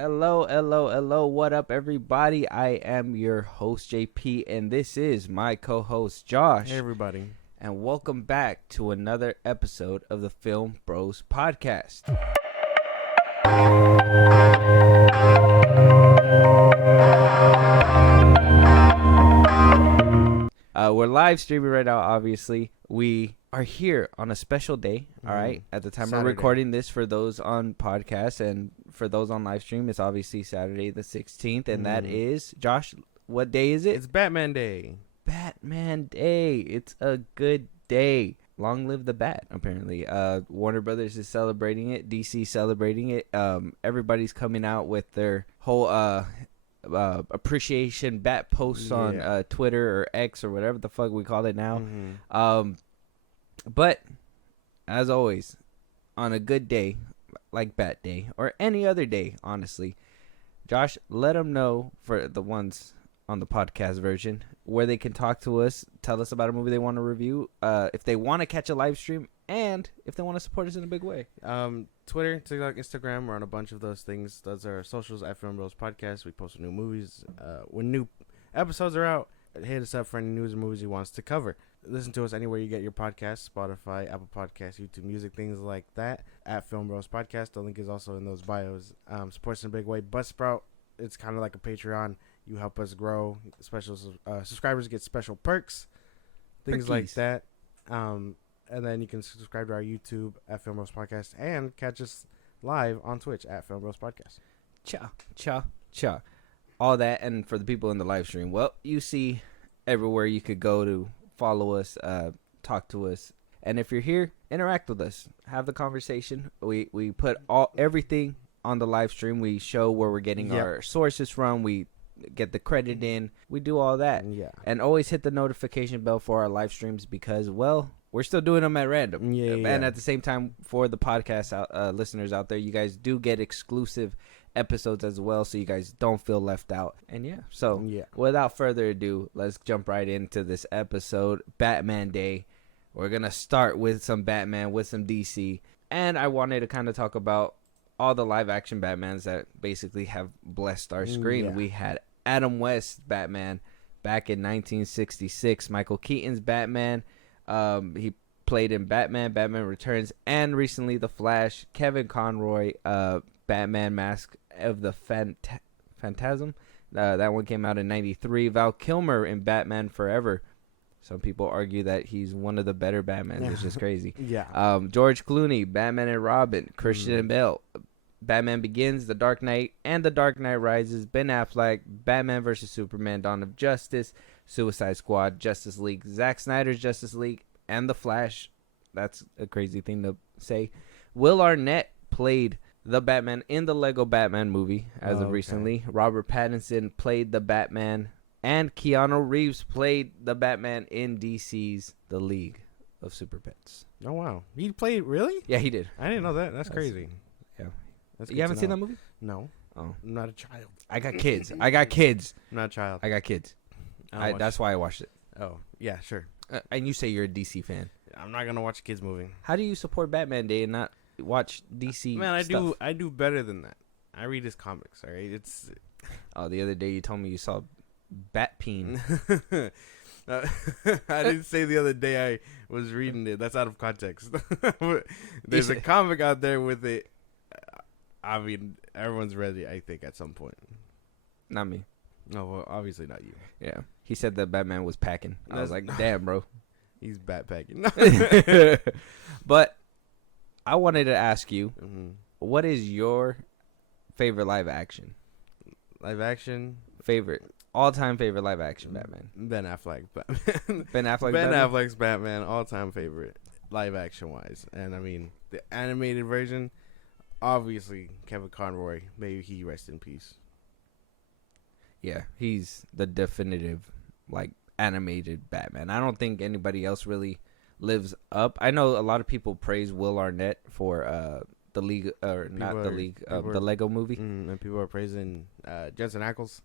Hello, hello, hello. What up, everybody? I am your host, JP, and this is my co-host, Josh. Hey, everybody. And welcome back to another episode of the Filmbros podcast. We're live streaming right now, obviously. We are here on a special day, all right? At the time Saturday. we're recording this, for those on podcast and for those on live stream, it's obviously Saturday the 16th, and that is, Josh, what day is it? It's Batman Day. Batman Day. It's a good day. Long live the Bat, apparently. Warner Brothers is celebrating it. DC celebrating it. Everybody's coming out with their whole appreciation Bat posts on Twitter or X or whatever the fuck we call it now. But as always, on a good day like Bat Day or any other day, honestly, Josh, let them know, for the ones on the podcast version, where they can talk to us, tell us about a movie they want to review, if they want to catch a live stream, and if they want to support us in a big way. Twitter, TikTok, Instagram, we're on a bunch of those things. Those are our socials at Filmbros Podcast. We post new movies. When new episodes are out, hit us up for any news or movies you want us to cover. Listen to us anywhere you get your podcasts, Spotify, Apple Podcasts, YouTube Music, things like that, at Filmbros Podcast. The link is also in those bios. Support us in a big way. Buzzsprout, it's kind of like a Patreon. You help us grow. Special subscribers get special perks, things like that. And then you can subscribe to our YouTube at Filmbros Podcast and catch us live on Twitch at Filmbros Podcast. Cha. All that, and for the people in the live stream, well, you see everywhere you could go to follow us, talk to us, and if you're here, interact with us, have the conversation. We put everything on the live stream. We show where we're getting our sources from. We get the credit in. We do all that. Yeah. And always hit the notification bell for our live streams because, well, we're still doing them at random. And at the same time, for the podcast listeners out there, you guys do get exclusive episodes as well, so you guys don't feel left out. And without further ado, let's jump right into this episode, Batman Day. We're going to start with some Batman, with some DC. And I wanted to kind of talk about all the live-action Batmans that basically have blessed our screen. Yeah. We had Adam West's Batman back in 1966. Michael Keaton's Batman. He played in Batman Returns, and recently The Flash. Kevin Conroy, Batman Mask of the Phantasm. That one came out in 93. Val Kilmer in Batman Forever. Some people argue that he's one of the better Batmans. It's just crazy. George Clooney, Batman and Robin. Christian Bale, Batman Begins, The Dark Knight, and The Dark Knight Rises. Ben Affleck, Batman vs. Superman, Dawn of Justice, Suicide Squad, Justice League, Zack Snyder's Justice League, and The Flash. That's a crazy thing to say. Will Arnett played the Batman in the Lego Batman movie as of recently. Robert Pattinson played the Batman, and Keanu Reeves played the Batman in DC's The League of Super Pets. Oh, wow. He played, really? Yeah, he did. I didn't know that. That's crazy. Yeah. That's you haven't seen that movie? No. Oh. I'm not a child. I got kids. I'm not a child. I got kids. That's why I watched it. Oh, yeah, sure. And you say you're a DC fan. I'm not going to watch a kids movie. How do you support Batman Day and not watch DC stuff? I do better than that. I read his comics, all right? It's... Oh, the other day you told me you saw Batpeen. I didn't say the other day I was reading it. That's out of context. There's a comic out there with it. I mean, everyone's read it, I think, at some point. Not me. No, well, obviously not you. Yeah. He said that Batman was packing. I was like, damn, bro. He's backpacking. But I wanted to ask you, what is your favorite live action? Live action? All-time favorite live action Batman? Ben Affleck. Batman. Ben Affleck's Batman, all-time favorite, live action-wise. And, I mean, the animated version, obviously, Kevin Conroy. Maybe he rest in peace. Yeah, he's the definitive, animated Batman. I don't think anybody else really lives up. I know a lot of people praise Will Arnett for the League, or not the League, the Lego movie. And people are praising Jensen Ackles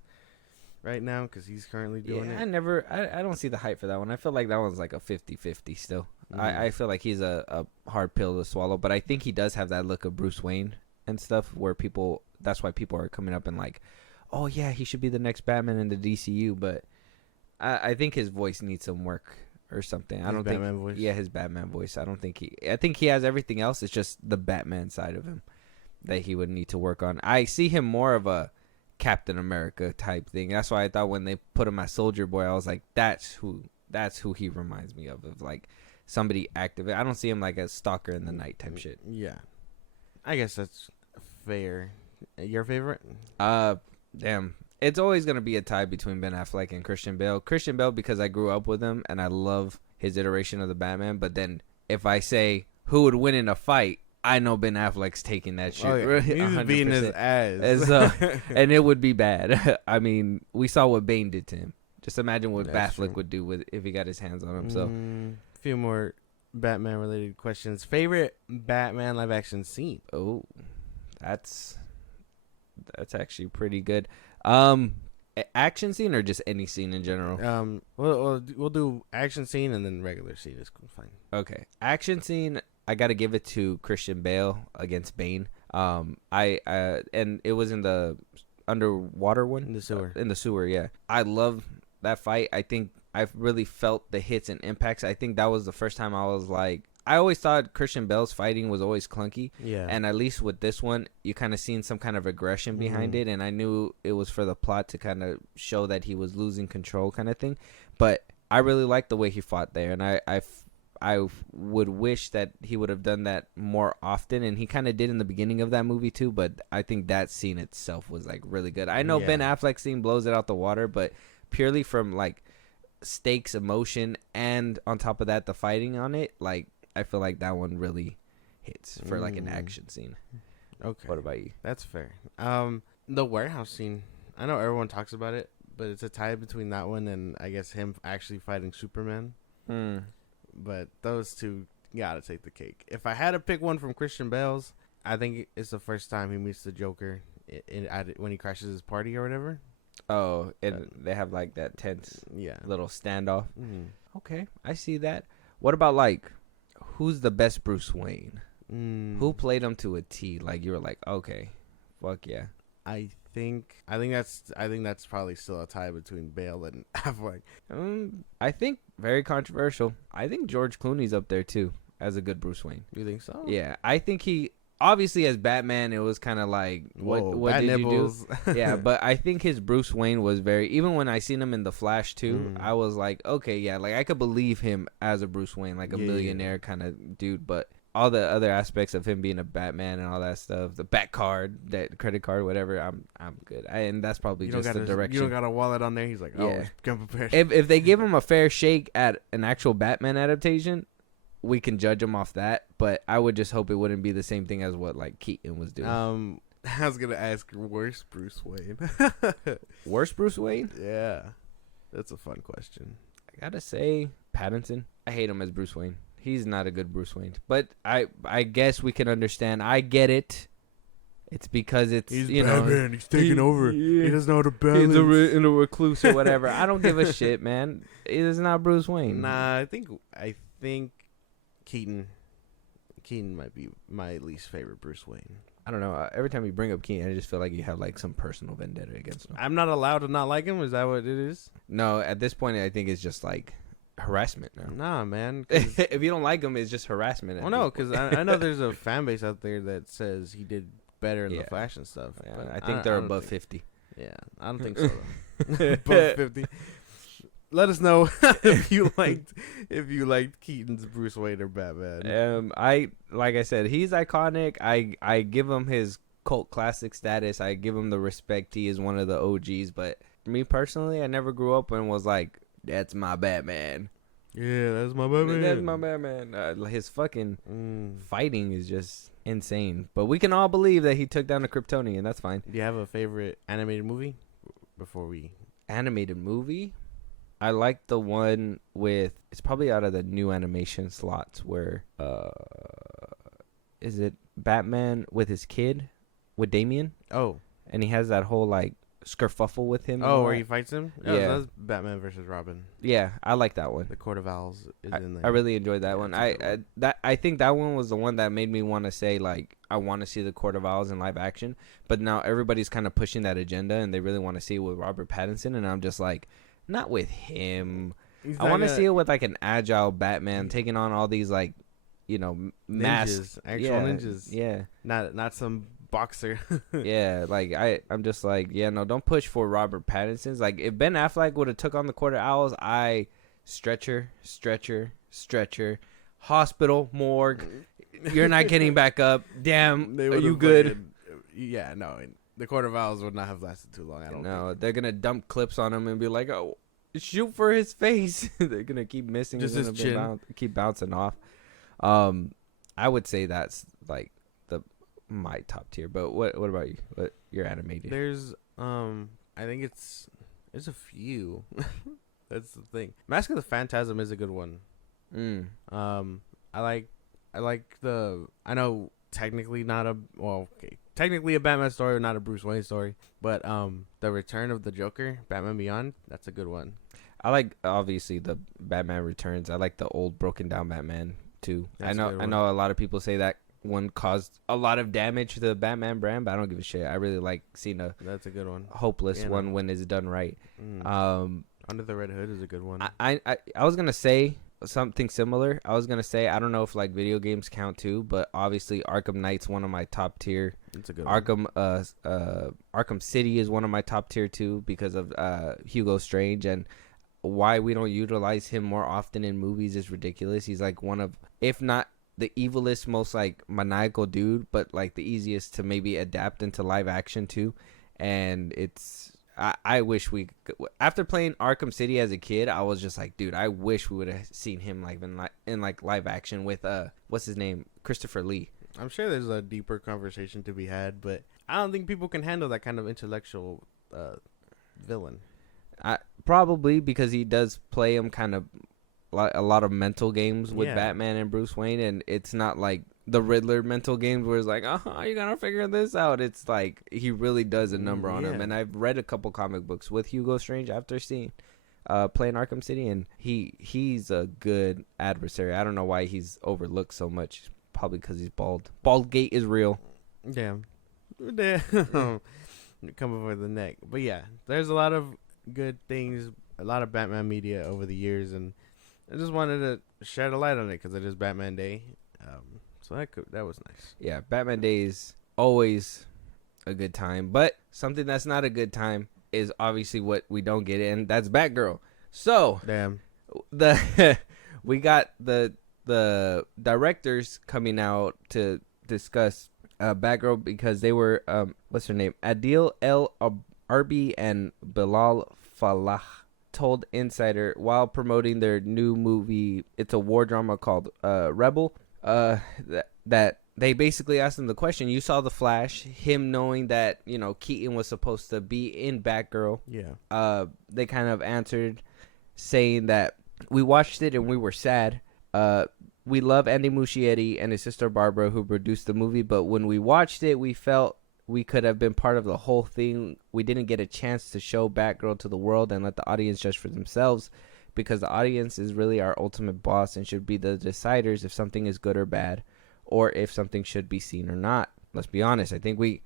right now because he's currently doing it. I don't see the hype for that one. I feel like that one's like a 50-50 still. I feel like he's a hard pill to swallow, but I think he does have that look of Bruce Wayne and stuff where people that's why people are coming up and like, oh yeah, he should be the next Batman in the DCU. But I think his voice needs some work or something. I don't Batman think. voice? Yeah, his Batman voice. I think he has everything else. It's just the Batman side of him that he would need to work on. I see him more of a Captain America type thing. That's why I thought when they put him as Soldier Boy, I was like, that's who he reminds me of like somebody active. I don't see him like a stalker in the night type shit. Yeah, I guess that's fair. Your favorite? Damn. It's always gonna be a tie between Ben Affleck and Christian Bale. Christian Bale because I grew up with him and I love his iteration of the Batman. But then if I say who would win in a fight, I know Ben Affleck's taking that shit. Oh, yeah. He's beating his ass. And it would be bad. I mean, we saw what Bane did to him. Just imagine what That's Affleck true. would do if he got his hands on him. So, a few more Batman-related questions. Favorite Batman live-action scene? oh, that's actually pretty good. Action scene or just any scene in general? We'll do action scene and then regular scene is fine. Okay, action scene. I gotta give it to Christian Bale against Bane. And it was in the underwater one, In the sewer. In the sewer, yeah. I love that fight. I think I've really felt the hits and impacts. I think that was the first time I was like, I always thought Christian Bale's fighting was always clunky. Yeah. And at least with this one, you kind of seen some kind of aggression behind it. And I knew it was for the plot to kind of show that he was losing control kind of thing. But I really liked the way he fought there. And I would wish that he would have done that more often. And he kind of did in the beginning of that movie too. But I think that scene itself was like really good. I know Ben Affleck's scene blows it out the water. But purely from like stakes, emotion, and on top of that, the fighting on it, like, I feel like that one really hits for like an action scene. Okay. What about you? That's fair. The warehouse scene. I know everyone talks about it, but it's a tie between that one and I guess him actually fighting Superman. But those two gotta take the cake. If I had to pick one from Christian Bale's, I think it's the first time he meets the Joker when he crashes his party or whatever. Oh, and they have like that tense little standoff. Okay, I see that. What about like, who's the best Bruce Wayne? Who played him to a T? Like you were like, okay, fuck yeah. I think that's probably still a tie between Bale and Affleck. I think very controversial. I think George Clooney's up there too as a good Bruce Wayne. You think so? Yeah, I think he obviously as Batman it was kind of like what did nipples. you do? Yeah, but I think his Bruce Wayne was very, even when I seen him in The Flash too, I was like, okay, yeah, like I could believe him as a Bruce Wayne, like a millionaire kind of dude, but all the other aspects of him being a Batman and all that stuff, the Bat card, that credit card, whatever, I'm good. And that's probably just the direction. You don't got a wallet on there. He's like, oh, come prepared. If they give him a fair shake at an actual Batman adaptation, we can judge him off that. But I would just hope it wouldn't be the same thing as what like Keaton was doing. I was gonna ask worst Bruce Wayne. Worst Bruce Wayne? Yeah, that's a fun question. I gotta say Pattinson. I hate him as Bruce Wayne. He's not a good Bruce Wayne. But I guess we can understand. I get it. It's because he's you Batman. know, he's taking over. He doesn't know how to balance. He's a recluse or whatever. I don't give a shit, man. It is not Bruce Wayne. Nah, I think Keaton might be my least favorite Bruce Wayne. I don't know. Every time you bring up Keaton, I just feel like you have like some personal vendetta against him. I'm not allowed to not like him. Is that what it is? No, at this point, I think it's just like harassment now. Nah, man. If you don't like him, it's just harassment. Well, no, because I know there's a fan base out there that says he did better in the Flash and stuff. Yeah, but I think they're above 50. Yeah, I don't think so. Above 50. Let us know if you liked Keaton's Bruce Wayne or Batman. Like I said, he's iconic. I give him his cult classic status. I give him the respect. He is one of the OGs. But me personally, I never grew up and was like, that's my Batman. Yeah, that's my Batman. That's my Batman. His fucking fighting is just insane. But we can all believe that he took down a Kryptonian. That's fine. Do you have a favorite animated movie? Before we animated movie, I like the one with, it's probably out of the new animation slots where is it Batman with his kid with Damien? Oh, and he has that whole like skerfuffle with him. Oh, where he fights him? Yeah. That's Batman versus Robin. Yeah, I like that one. The Court of Owls is in there. I really enjoyed that one. I think that one was the one that made me want to say, like, I want to see the Court of Owls in live action. But now everybody's kind of pushing that agenda, and they really want to see it with Robert Pattinson. And I'm just like, not with him. I want to see it with, like, an agile Batman taking on all these, like, you know, masks. Actual ninjas. Yeah. Not some boxer. Yeah, like, I'm just like, yeah, no, don't push for Robert Pattinson's. Like, if Ben Affleck would have took on the Court of Owls, stretcher, hospital, morgue. You're not getting back up. Damn, are you good? Yeah, no. The Court of Owls would not have lasted too long. I don't know. They're going to dump clips on him and be like, oh, shoot for his face. They're going to keep missing. Just his chin. Keep bouncing off. I would say that's, like, my top tier. But what about you? What your animated? There's, I think it's a few. That's the thing. Mask of the Phantasm is a good one. I like I know technically technically a Batman story, not a Bruce Wayne story, but the Return of the Joker, Batman Beyond, that's a good one. I like, obviously, the Batman Returns. I like the old broken down Batman too. I know a lot of people say that one caused a lot of damage to the Batman brand, but I don't give a shit. I really like seeing that's a good one. Hopeless one when it's done right. Under the Red Hood is a good one. I was gonna say something similar. I was gonna say, I don't know if, like, video games count too, but obviously Arkham Knight's one of my top tier. It's a good one. Arkham City is one of my top tier too, because of Hugo Strange, and why we don't utilize him more often in movies is ridiculous. He's like one of, if not the evilest, most, like, maniacal dude, but, like, the easiest to maybe adapt into live action too. And I wish after playing Arkham City as a kid, I was just like, dude, I wish we would have seen him, like, in live action with what's his name, Christopher Lee. I'm sure there's a deeper conversation to be had, but I don't think people can handle that kind of intellectual villain. Probably because he does play him kind of like a lot of mental games with Batman and Bruce Wayne, and it's not like the Riddler mental games where it's like, you're gonna figure this out. It's like he really does a number on him. And I've read a couple comic books with Hugo Strange after seeing playing Arkham City, and he's a good adversary. I don't know why he's overlooked so much. Probably because he's bald. Baldgate is real. Damn. Come over the neck. But yeah, there's a lot of good things, a lot of Batman media over the years, and I just wanted to shed a light on it because it is Batman Day. So that was nice. Yeah, Batman Day is always a good time, but something that's not a good time is obviously what we don't get in. That's Batgirl. So damn, we got the directors coming out to discuss Batgirl because they were what's her name, Adil El Arbi and Bilal Falah told Insider while promoting their new movie. It's a war drama called Rebel. That they basically asked him the question. You saw The Flash, him knowing that, you know, Keaton was supposed to be in Batgirl. Yeah. They kind of answered saying that we watched it and we were sad. We love Andy Muschietti and his sister Barbara who produced the movie, but when we watched it, we felt we could have been part of the whole thing. We didn't get a chance to show Batgirl to the world and let the audience judge for themselves, because the audience is really our ultimate boss and should be the deciders if something is good or bad, or if something should be seen or not. Let's be honest. I think we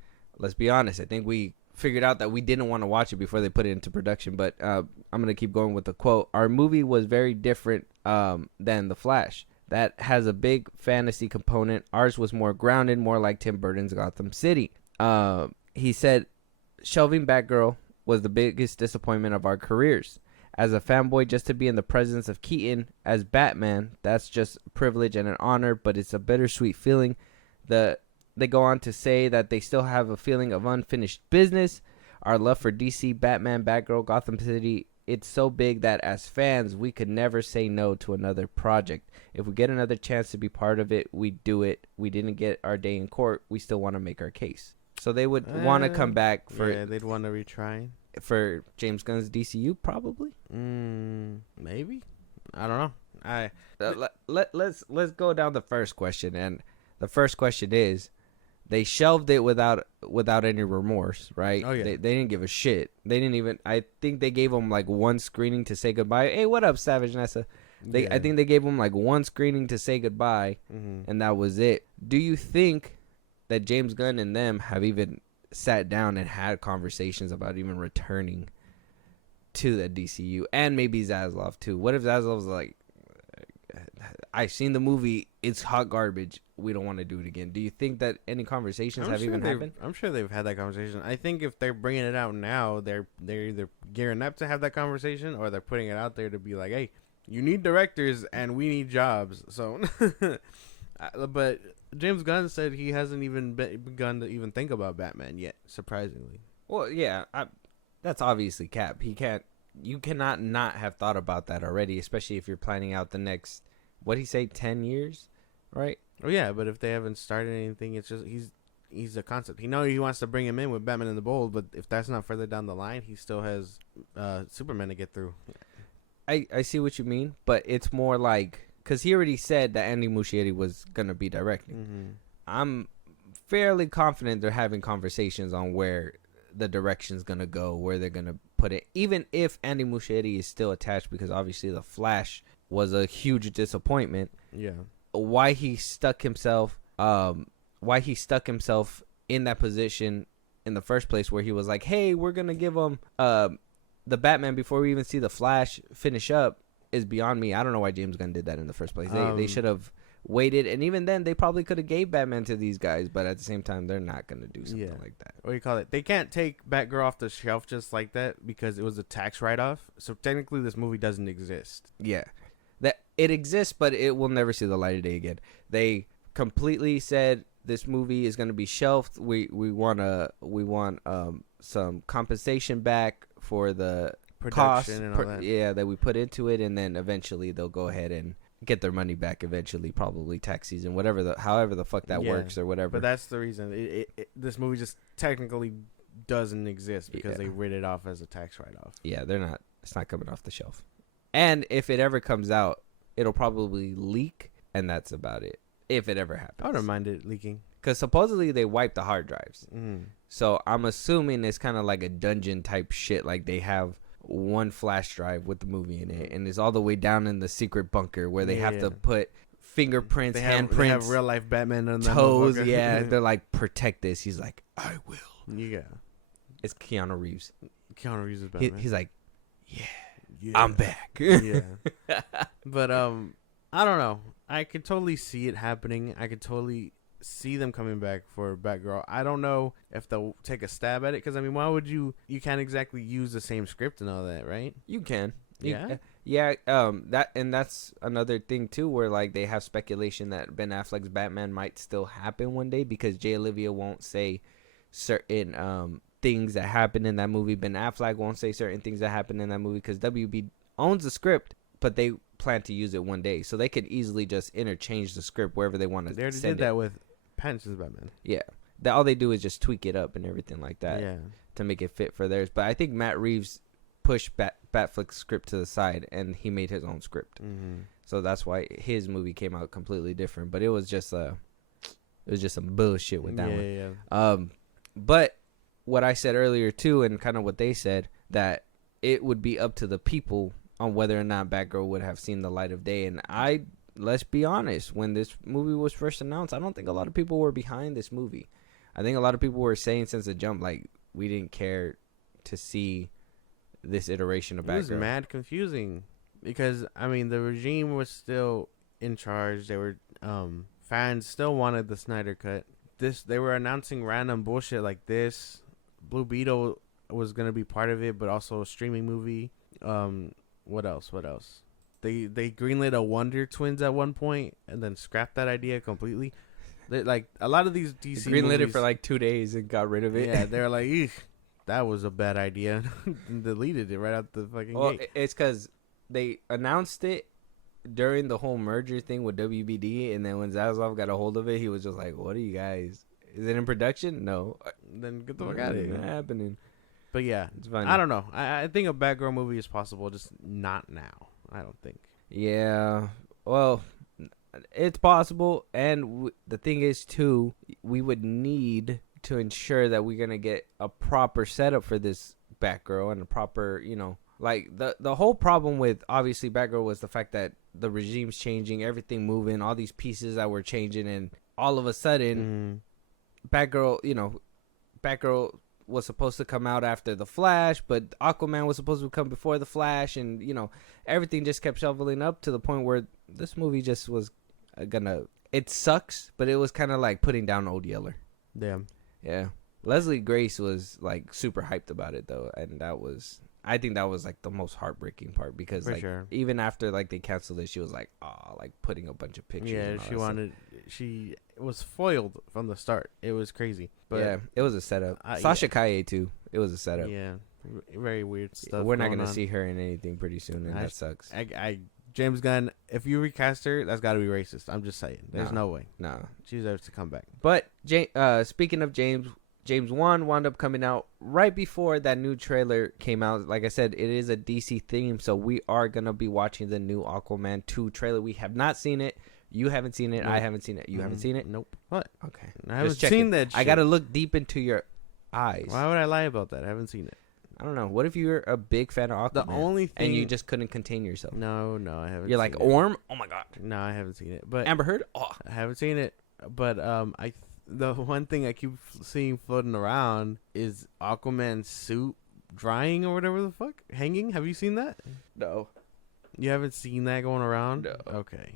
figured out that we didn't want to watch it before they put it into production. But I'm going to keep going with the quote. Our movie was very different than The Flash. That has a big fantasy component. Ours was more grounded, more like Tim Burton's Gotham City. He said, shelving Batgirl was the biggest disappointment of our careers. As a fanboy, just to be in the presence of Keaton as Batman, that's just a privilege and an honor, but it's a bittersweet feeling. They go on to say that they still have a feeling of unfinished business. Our love for DC, Batman, Batgirl, Gotham City, it's so big that as fans, we could never say no to another project. If we get another chance to be part of it, we do it. We didn't get our day in court. We still want to make our case. So they would want to come back for... Yeah, they'd want to retry. For James Gunn's DCU, probably. Maybe. I don't know. Let's go down the first question, and the first question is, They shelved it without any remorse, right? Oh, yeah. They didn't give a shit. They didn't even. I think they gave him like one screening to say goodbye. Hey, what up, Savage Nessa? I think they gave him like one screening to say goodbye, and that was it. Do you think that James Gunn and them have even sat down and had conversations about even returning to the DCU, and maybe Zaslav too? What if Zaslav's like, I've seen the movie, it's hot garbage, we don't want to do it again? Do you think that any conversations have even happened? I'm sure they've had that conversation. I think if they're bringing it out now, they're either gearing up to have that conversation, or they're putting it out there to be like, hey, you need directors and we need jobs. So, but James Gunn said he hasn't even begun to even think about Batman yet, surprisingly. Well, yeah, that's obviously cap. You cannot not have thought about that already, especially if you're planning out the next, what'd he say, 10 years, right? Oh, yeah, but if they haven't started anything, it's just he's a concept. He wants to bring him in with Batman and the Bold, but if that's not further down the line, he still has Superman to get through. I see what you mean, but it's more like, because he already said that Andy Muschietti was going to be directing. I'm fairly confident they're having conversations on where the direction's going to go, where they're going to put it, even if Andy Muschietti is still attached, because obviously The Flash was a huge disappointment. Yeah. Why he stuck himself in that position in the first place, where he was like, hey, we're going to give him the Batman before we even see The Flash finish up, is beyond me. I don't know why James Gunn did that in the first place. They should have waited, and even then they probably could have gave Batman to these guys, but at the same time they're not going to do something like that. What do you call it? They can't take Batgirl off the shelf just like that because it was a tax write-off. So technically this movie doesn't exist. Yeah. That it exists, but it will never see the light of day again. They completely said this movie is going to be shelved. We want some compensation back for the cost and all that. that we put into it, and then eventually they'll go ahead and get their money back eventually, probably tax season, however the fuck that works or whatever. But that's the reason this movie just technically doesn't exist because they writ it off as a tax write-off. Yeah, it's not coming off the shelf. And if it ever comes out, it'll probably leak, and that's about it. If it ever happens. I wouldn't mind it leaking. Because supposedly they wiped the hard drives. So I'm assuming it's kind of like a dungeon type shit. Like they have one flash drive with the movie in it, and it's all the way down in the secret bunker where they have to put fingerprints, handprints. They have real life Batman on toes. Yeah, they're like, protect this. He's like, I will. Yeah. It's Keanu Reeves. Keanu Reeves is Batman. He's like, yeah, I'm back. Yeah. But I don't know. I could totally see it happening. I could totally see them coming back for Batgirl. I don't know if they'll take a stab at it, because I mean, why would you can't exactly use the same script and all that, right? You can. Yeah. That's another thing too, where like they have speculation that Ben Affleck's Batman might still happen one day, because Jay Olivia won't say certain things that happen in that movie. Ben Affleck won't say certain things that happen in that movie, because WB owns the script, but they plan to use it one day, so they could easily just interchange the script wherever they want to. They already did that with Pence's Batman. Yeah, all they do is just tweak it up and everything like that to make it fit for theirs. But I think Matt Reeves pushed Batfleck's script to the side, and he made his own script. So that's why his movie came out completely different. But it was just some bullshit with that one. Yeah. But what I said earlier too, and kind of what they said, that it would be up to the people on whether or not Batgirl would have seen the light of day. And let's be honest, when this movie was first announced, I don't think a lot of people were behind this movie. I think a lot of people were saying since the jump, like, we didn't care to see this iteration of Batgirl. It was mad confusing because, I mean, the regime was still in charge. They were fans still wanted the Snyder Cut. They were announcing random bullshit like this. Blue Beetle was going to be part of it, but also a streaming movie. What else? They greenlit a Wonder Twins at one point and then scrapped that idea completely. Like a lot of these DC greenlit movies, it for like 2 days and got rid of it. Yeah, they're like, eek, that was a bad idea, and deleted it right out the fucking gate. It's because they announced it during the whole merger thing with WBD, and then when Zaslav got a hold of it, he was just like, "What are you guys? Is it in production? No." Then get the fuck out of here. Not happening. But yeah, it's funny. I don't know. I think a Batgirl movie is possible, just not now. I don't think. Yeah. Well, it's possible. And the thing is, too, we would need to ensure that we're going to get a proper setup for this Batgirl and a proper, like the whole problem with obviously Batgirl was the fact that the regime's changing, everything moving, all these pieces that were changing, and all of a sudden, Batgirl was supposed to come out after the Flash, but Aquaman was supposed to come before the Flash, and everything just kept shoveling up to the point where this movie just was it sucks, but it was kind of like putting down Old Yeller. Yeah. Leslie Grace was like super hyped about it though, and I think that was like the most heartbreaking part because For like sure. even after like they canceled it, she was like, like putting a bunch of pictures. Yeah, she was foiled from the start. It was crazy. But yeah, it was a setup. Sasha Kaye too. It was a setup. Yeah, very weird stuff. We're not gonna see her in anything pretty soon, and that sucks. James Gunn, if you recast her, that's got to be racist. I'm just saying. There's no way. No, she deserves to come back. But speaking of James Wan wound up coming out right before that new trailer came out. Like I said, it is a DC theme, so we are going to be watching the new Aquaman 2 trailer. We have not seen it. You haven't seen it. Nope. I haven't seen it. You haven't seen it? Nope. What? Okay. I haven't seen that shit. I got to look deep into your eyes. Why would I lie about that? I haven't seen it. I don't know. What if you're a big fan of Aquaman the only thing, and you just couldn't contain yourself? No, I haven't. You're like, Orm? Oh, my God. No, I haven't seen it. But Amber Heard? Oh. I haven't seen it. But the one thing I keep seeing floating around is Aquaman's suit drying or whatever the fuck. Hanging? Have you seen that? No. You haven't seen that going around? No. Okay.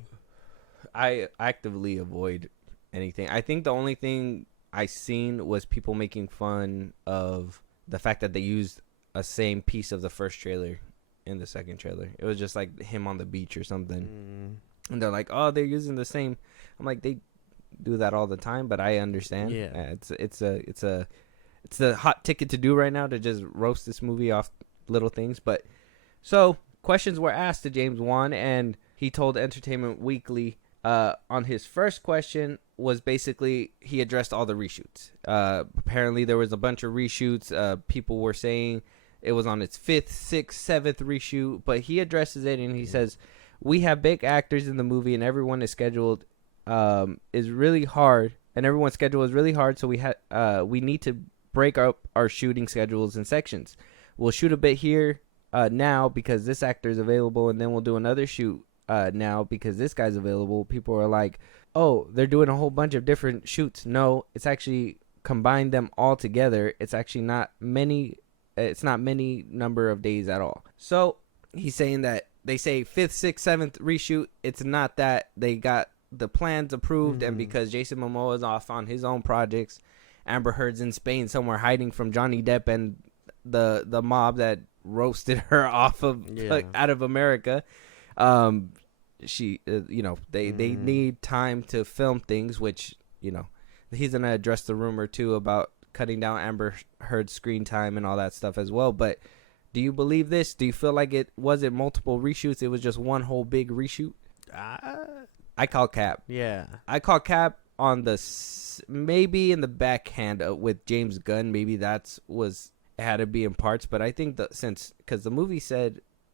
I actively avoid anything. I think the only thing I seen was people making fun of the fact that they used a same piece of the first trailer in the second trailer. It was just like him on the beach or something. And they're like, oh, they're using the same. I'm like, they do that all the time, but I understand. Yeah. It's a hot ticket to do right now to just roast this movie off little things. But so questions were asked to James Wan, and he told Entertainment Weekly on his first question was basically he addressed all the reshoots. Apparently there was a bunch of reshoots. People were saying it was on its 5th, 6th, 7th reshoot, but he addresses it and he says, we have big actors in the movie and everyone is scheduled is really hard, and everyone's schedule is really hard, so we need to break up our shooting schedules in sections. We'll shoot a bit here now because this actor is available, and then we'll do another shoot now because this guy's available. People are like, oh, they're doing a whole bunch of different shoots. No, it's actually combined them all together. It's actually not many number of days at all. So he's saying that they say 5th, 6th, 7th reshoot. It's not that they got the plans approved, and because Jason Momoa is off on his own projects, Amber Heard's in Spain somewhere hiding from Johnny Depp and the mob that roasted her off of out of America. She they need time to film things, which he's gonna address the rumor too about cutting down Amber Heard's screen time and all that stuff as well. But do you believe this? Do you feel like it wasn't multiple reshoots? It was just one whole big reshoot? I call cap. Yeah. I call cap on the maybe in the backhand with James Gunn. Maybe it had to be in parts, but I think because the movie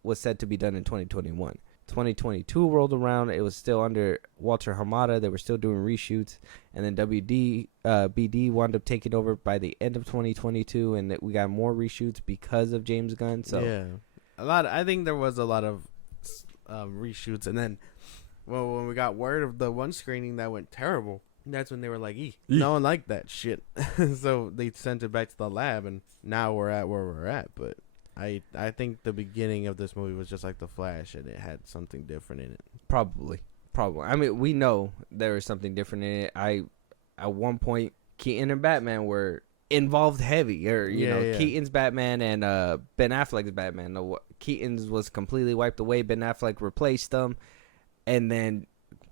was said to be done in 2021. 2022 rolled around. It was still under Walter Hamada. They were still doing reshoots, and then BD wound up taking over by the end of 2022, and we got more reshoots because of James Gunn. So yeah, I think there was a lot of reshoots, and then when we got word of the one screening that went terrible, that's when they were like, no one liked that shit. So they sent it back to the lab, and now we're at where we're at. But I think the beginning of this movie was just like The Flash, and it had something different in it. Probably. I mean, we know there was something different in it. At one point, Keaton and Batman were involved heavy, or Keaton's Batman and Ben Affleck's Batman. Keaton's was completely wiped away. Ben Affleck replaced them, and then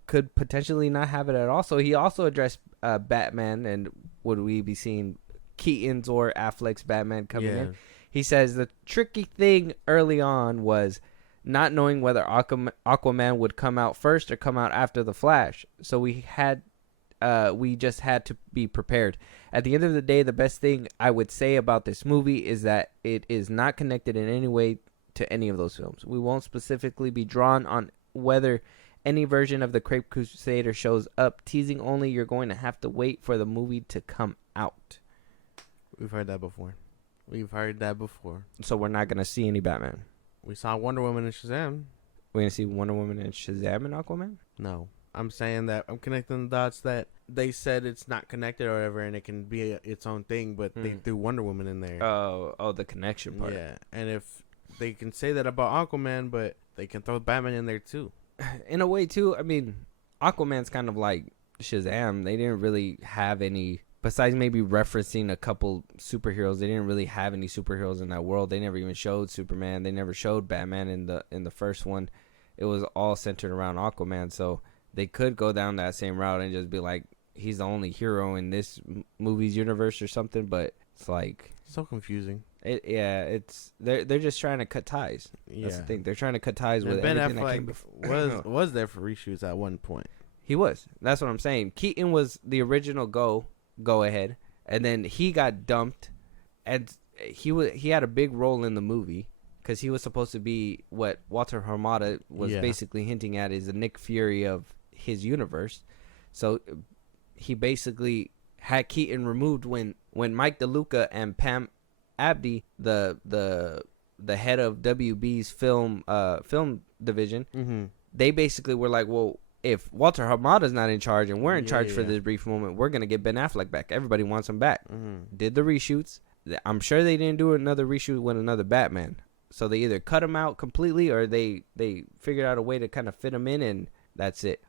could potentially not have it at all. So he also addressed Batman, and would we be seeing Keaton's or Affleck's Batman coming in? He says the tricky thing early on was not knowing whether Aquaman would come out first or come out after The Flash. So we just had to be prepared. At the end of the day, the best thing I would say about this movie is that it is not connected in any way to any of those films. We won't specifically be drawn on whether any version of the Cape Crusader shows up, teasing only, you're going to have to wait for the movie to come out. We've heard that before. So we're not going to see any Batman. We saw Wonder Woman and Shazam. We're going to see Wonder Woman and Shazam and Aquaman? No. I'm saying that I'm connecting the dots that they said it's not connected or whatever, and it can be its own thing, but they threw Wonder Woman in there. Oh, the connection part. Yeah, and if they can say that about Aquaman, but they can throw Batman in there too. In a way, too. I mean, Aquaman's kind of like Shazam. They didn't really have any, besides maybe referencing a couple superheroes, they didn't really have any superheroes in that world. They never even showed Superman. They never showed Batman in the first one. It was all centered around Aquaman, so they could go down that same route and just be like, he's the only hero in this movie's universe or something, but it's like... So confusing. They're just trying to cut ties. That's the thing. They're trying to cut ties with Ben everything Affleck that came before. was there for reshoots at one point. He was. That's what I'm saying. Keaton was the original go ahead, and then he got dumped, and he had a big role in the movie because he was supposed to be what Walter Hamada was basically hinting at is the Nick Fury of his universe. So he basically had Keaton removed when Mike DeLuca and Pam Abdi, the head of WB's film division, they basically were like, well, if Walter Hamada's not in charge and we're in charge for this brief moment, we're gonna get Ben Affleck back. Everybody wants him back. Did the reshoots. I'm sure they didn't do another reshoot with another Batman. So they either cut him out completely or they figured out a way to kind of fit him in, and that's it.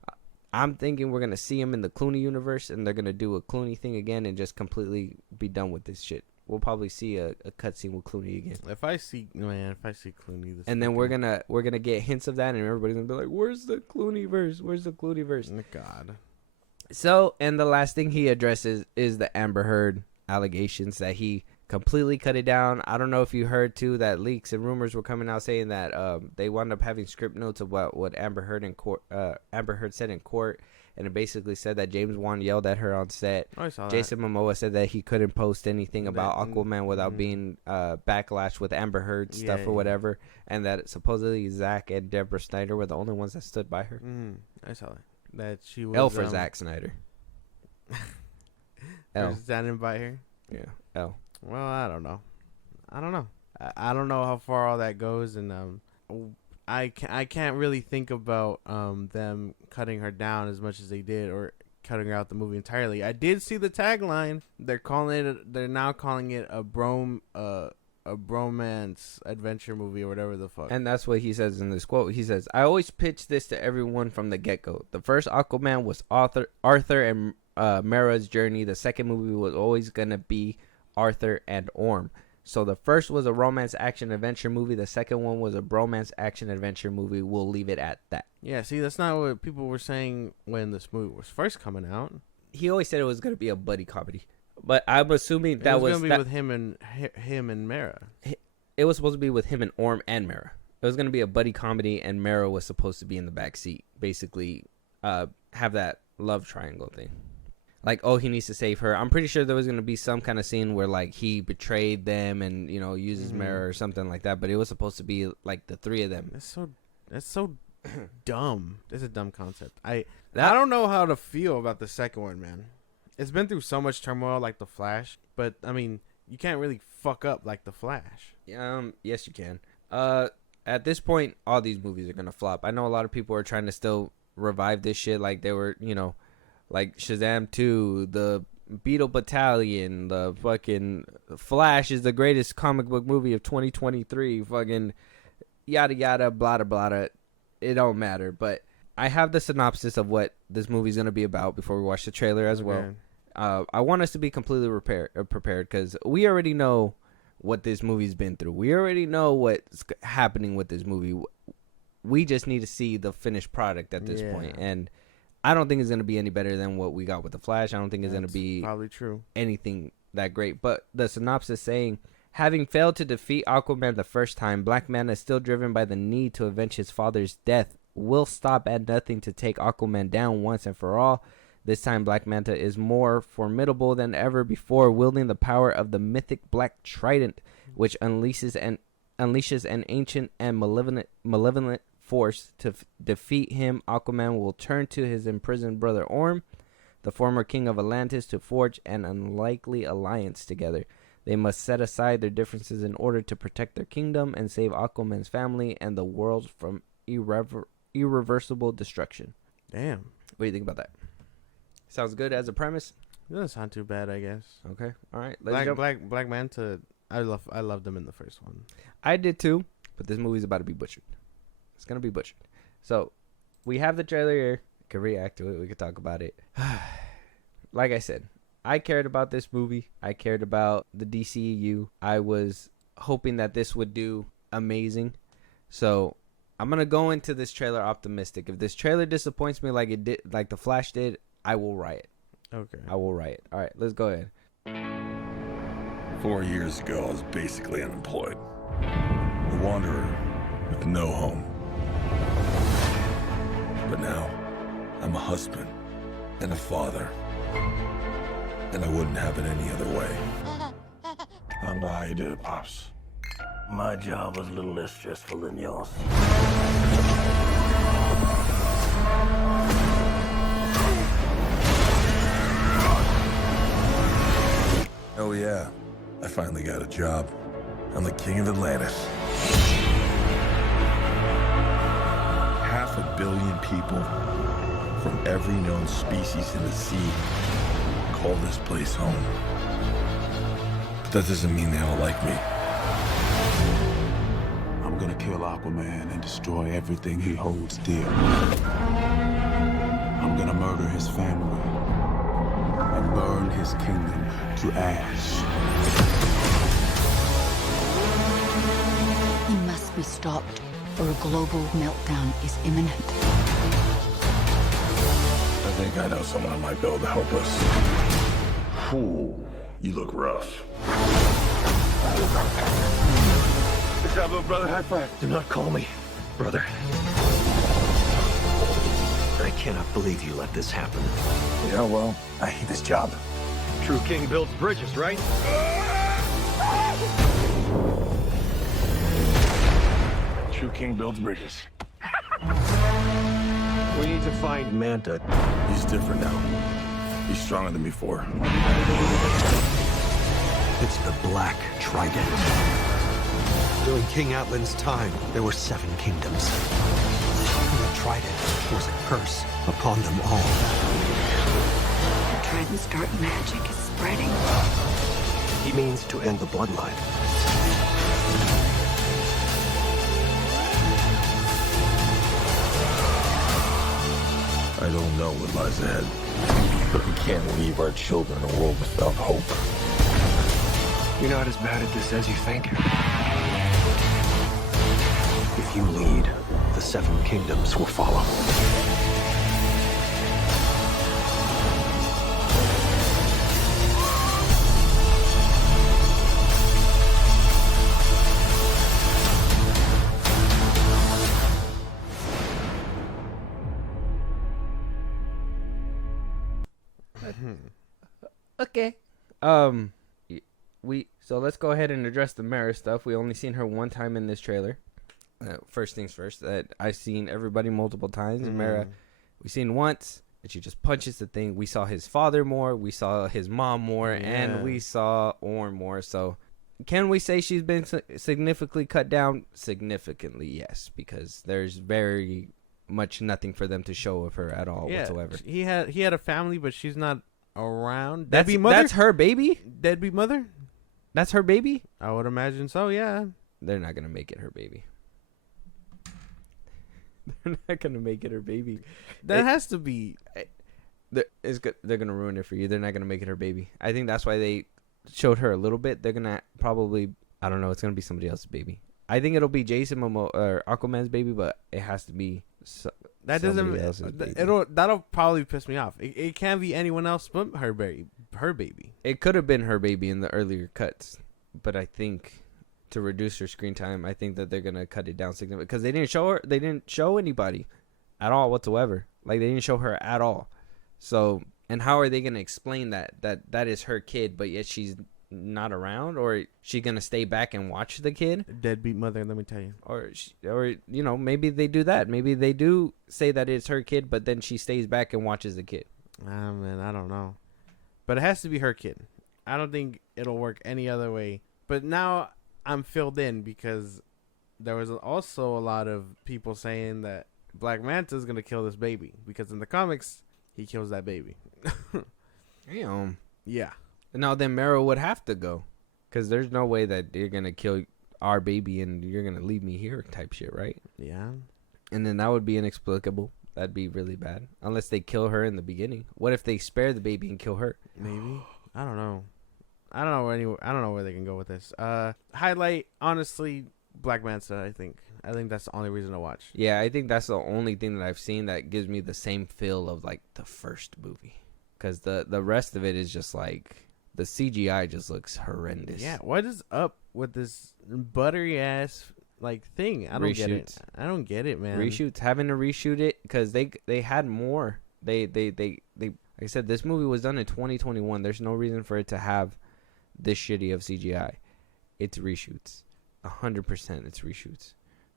I'm thinking we're going to see him in the Clooney universe, and they're going to do a Clooney thing again and just completely be done with this shit. We'll probably see a cutscene with Clooney again. If I see Clooney, and then we're gonna get hints of that, and everybody's gonna be like, "Where's the Clooney verse? Where's the Clooney verse?" Oh, God. So, and the last thing he addresses is the Amber Heard allegations that he completely cut it down. I don't know if you heard too that leaks and rumors were coming out saying that they wound up having script notes of what Amber Heard said in court, and it basically said that James Wan yelled at her on set. I saw Jason Momoa said that he couldn't post anything about Aquaman without being backlash with Amber Heard stuff or whatever, and that supposedly Zack and Deborah Snyder were the only ones that stood by her. I saw that. That she was L for Zack Snyder. L. Standing by her. Yeah, L. Well, I don't know. I don't know how far all that goes, and I can't really think about them cutting her down as much as they did, or cutting her out the movie entirely. I did see the tagline. They're now calling it a bromance adventure movie or whatever the fuck. And that's what he says in this quote. He says, "I always pitch this to everyone from the get-go. The first Aquaman was Arthur and Mera's journey. The second movie was always gonna be Arthur and Orm. So the first was a romance action adventure movie. The second one was a bromance action adventure movie. We'll leave it at that." Yeah, see, that's not what people were saying when this movie was first coming out. He always said it was going to be a buddy comedy, but I'm assuming that was going to be with him and Mera. It was supposed to be with him and Orm and Mera. It was going to be a buddy comedy, and Mera was supposed to be in the back seat, basically have that love triangle thing. Like, oh, he needs to save her. I'm pretty sure there was going to be some kind of scene where, like, he betrayed them and, you know, uses Mera or something like that. But it was supposed to be, like, the three of them. That's so dumb. It's a dumb concept. I don't know how to feel about the second one, man. It's been through so much turmoil, like The Flash. But, I mean, you can't really fuck up like The Flash. Yes, you can. At this point, all these movies are going to flop. I know a lot of people are trying to still revive this shit like they were, you know, like Shazam 2, the Beetle Battalion, the fucking Flash is the greatest comic book movie of 2023, fucking yada yada, blah, blah, blah. It don't matter. But I have the synopsis of what this movie's going to be about before we watch the trailer as well. I want us to be completely prepared because we already know what this movie's been through. We already know what's happening with this movie. We just need to see the finished product at this point. And I don't think it's going to be any better than what we got with The Flash. I don't think it's going to be probably true. Anything that great. But the synopsis saying, having failed to defeat Aquaman the first time, Black Manta is still driven by the need to avenge his father's death. Will stop at nothing to take Aquaman down once and for all. This time, Black Manta is more formidable than ever before, wielding the power of the mythic Black Trident, which unleashes an ancient and malevolent force. To defeat him, Aquaman will turn to his imprisoned brother Orm, the former king of Atlantis, to forge an unlikely alliance together. They must set aside their differences in order to protect their kingdom and save Aquaman's family and the world from irreversible destruction. Damn. What do you think about that? Sounds good as a premise? It doesn't sound too bad, I guess. Okay. All right. Black Manta, I loved him in the first one. I did too, but this movie's about to be butchered. It's going to be butchered. So, we have the trailer here. We can react to it. We can talk about it. Like I said, I cared about this movie. I cared about the DCEU. I was hoping that this would do amazing. So, I'm going to go into this trailer optimistic. If this trailer disappoints me like it did, like The Flash did, I will riot. Okay. I will riot. All right, let's go ahead. 4 years ago, I was basically unemployed. A wanderer with no home. But now, I'm a husband and a father. And I wouldn't have it any other way. I don't know how you did it, Pops. My job was a little less stressful than yours. Oh yeah, I finally got a job. I'm the king of Atlantis. 500 million people from every known species in the sea call this place home. But that doesn't mean they all like me. I'm gonna kill Aquaman and destroy everything he holds dear. I'm gonna murder his family and burn his kingdom to ash. He must be stopped, or a global meltdown is imminent. I think I know someone I might be able to help us. Ooh, you look rough. Good job, little brother. High five. Do not call me brother. I cannot believe you let this happen. Yeah, well, I hate this job. True king builds bridges, right? True king builds bridges. We need to find Manta. He's different now. He's stronger than before. It's the Black Trident. During King Atlan's time, there were 7 kingdoms. And the Trident was a curse upon them all. The Trident's dark magic is spreading. He means to end the bloodline. I don't know what lies ahead, but we can't leave our children in a world without hope. You're not as bad at this as you think. If you lead, the 7 kingdoms will follow. Okay. So let's go ahead and address the Mara stuff. We only seen her one time in this trailer. First things first, that I've seen everybody multiple times. Mara, we seen once, and she just punches the thing. We saw his father more, we saw his mom more, and we saw Orm more. So, can we say she's been significantly cut down? Significantly, yes, because there's very much nothing for them to show of her at all whatsoever. He had a family, but she's not around. That's her baby? Deadbeat mother? That's her baby? I would imagine so, yeah. They're not going to make it her baby. They're not going to make it her baby. That has to be. They're going to ruin it for you. They're not going to make it her baby. I think that's why they showed her a little bit. They're going to probably, I don't know, it's going to be somebody else's baby. I think it'll be Jason Momoa or Aquaman's baby, but it has to be that somebody else's doesn't. baby. That'll probably piss me off. It can't be anyone else but her baby. Her baby. It could have been her baby in the earlier cuts, but I think to reduce her screen time, I think that they're gonna cut it down significantly because they didn't show her. They didn't show anybody at all whatsoever. Like they didn't show her at all. So, and how are they gonna explain that is her kid, but yet she's not around, or she gonna stay back and watch the kid? Deadbeat mother, let me tell you. Or you know, maybe they do that. Maybe they do say that it's her kid, but then she stays back and watches the kid. Man, I don't know. But it has to be her kid. I don't think it'll work any other way. But now I'm filled in because there was also a lot of people saying that Black Manta is going to kill this baby. Because in the comics, he kills that baby. Damn. Yeah. Now then Meryl would have to go. Because there's no way that you're going to kill our baby and you're going to leave me here type shit, right? Yeah. And then that would be inexplicable. That'd be really bad. Unless they kill her in the beginning. What if they spare the baby and kill her? Maybe. I don't know. I don't know where they can go with this. Highlight, honestly, Black Manta, I think. I think that's the only reason to watch. Yeah, I think that's the only thing that I've seen that gives me the same feel of like the first movie. Because the rest of it is just like, the CGI just looks horrendous. Yeah, what is up with this buttery ass like thing? I don't get it. I don't get it, man. Reshoots, having to reshoot it because they had more. They like I said, this movie was done in 2021. There's no reason for it to have this shitty of CGI. It's reshoots, 100%. It's reshoots.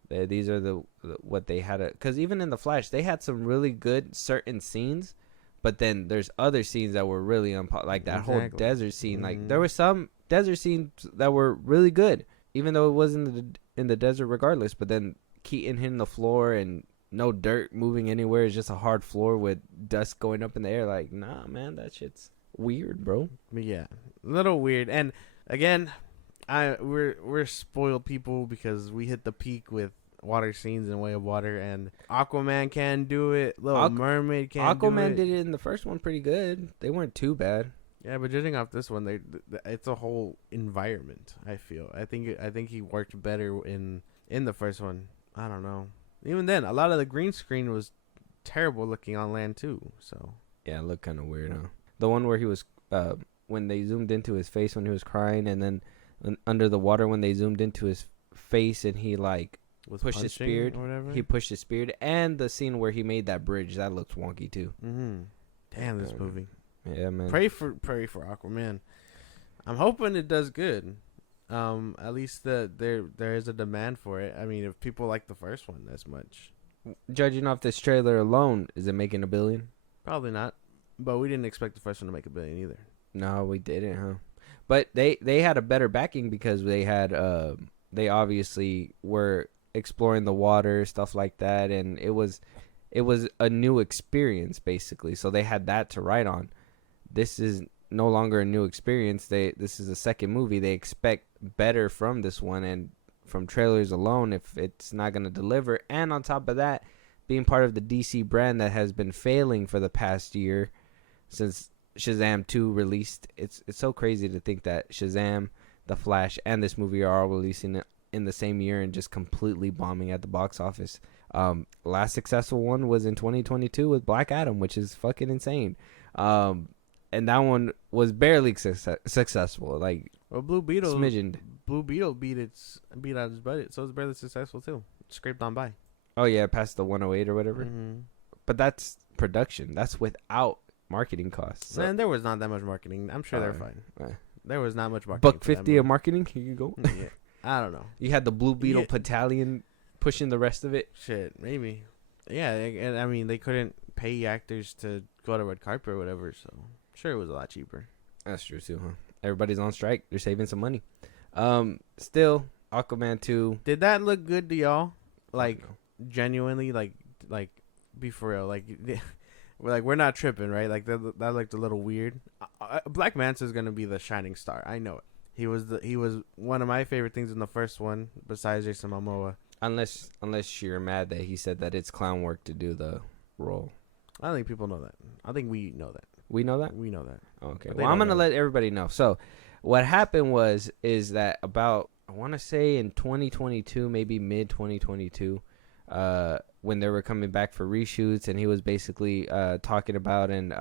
These are the what they had. Because even in the Flash, they had some really good certain scenes, but then there's other scenes that were really like that whole desert scene. Like there were some desert scenes that were really good, even though it wasn't in the desert regardless. But then Keaton hitting the floor and no dirt moving anywhere, it's just a hard floor with dust going up in the air. Like, nah, man, that shit's weird, bro. Yeah, a little weird. And again, we're spoiled people because we hit the peak with water scenes and Way of Water, and Aquaman can do it. Little Mermaid can do it. Aquaman did it in the first one pretty good. They weren't too bad. Yeah, but judging off this one, it's a whole environment. I feel. I think he worked better in the first one. I don't know. Even then, a lot of the green screen was terrible looking on land too. So yeah, it looked kind of weird. Huh? The one where he was when they zoomed into his face when he was crying, and then under the water when they zoomed into his face and he like pushed his spear. He pushed his spear, and the scene where he made that bridge that looked wonky too. Damn, this movie. Yeah, man. Pray for Aquaman. I'm hoping it does good. At least there is a demand for it. I mean, if people like the first one as much. Judging off this trailer alone, is it making $1 billion? Probably not. But we didn't expect the first one to make $1 billion either. No, we didn't, huh? But they had a better backing because they had they obviously were exploring the water, stuff like that, and it was a new experience basically. So they had that to write on. This is no longer a new experience. This is a second movie. They expect better from this one, and from trailers alone, if it's not going to deliver, and on top of that, being part of the DC brand that has been failing for the past year since Shazam 2 released, it's so crazy to think that Shazam, The Flash, and this movie are all releasing it in the same year and just completely bombing at the box office. Last successful one was in 2022 with Black Adam, which is fucking insane. And that one was barely successful. Like, well, Blue Beetle smidgened. Blue Beetle beat out his budget, so it's barely successful too. Scraped on by. Oh yeah, past the 108 or whatever. But that's production. That's without marketing costs. Man, there was not that much marketing. I'm sure they're fine. There was not much marketing. Buck 50 of marketing. Here you go. Yeah. I don't know. You had the Blue Beetle battalion pushing the rest of it. Shit, maybe. Yeah, and I mean they couldn't pay actors to go to red carpet or whatever, so sure it was a lot cheaper. That's true too, huh? Everybody's on strike. They're saving some money. Still, Aquaman 2. Did that look good to y'all? Like, genuinely, like, be for real. Like, we're not tripping, right? Like, that looked a little weird. Black Manta's gonna be the shining star. I know it. He was one of my favorite things in the first one, besides Jason Momoa. Unless you're mad that he said that it's clown work to do the role. I don't think people know that. I think we know that. We know that? We know that. Okay. Well, I'm going to let everybody know. So, what happened is that about, I want to say in 2022, maybe mid-2022, when they were coming back for reshoots, and he was basically talking about and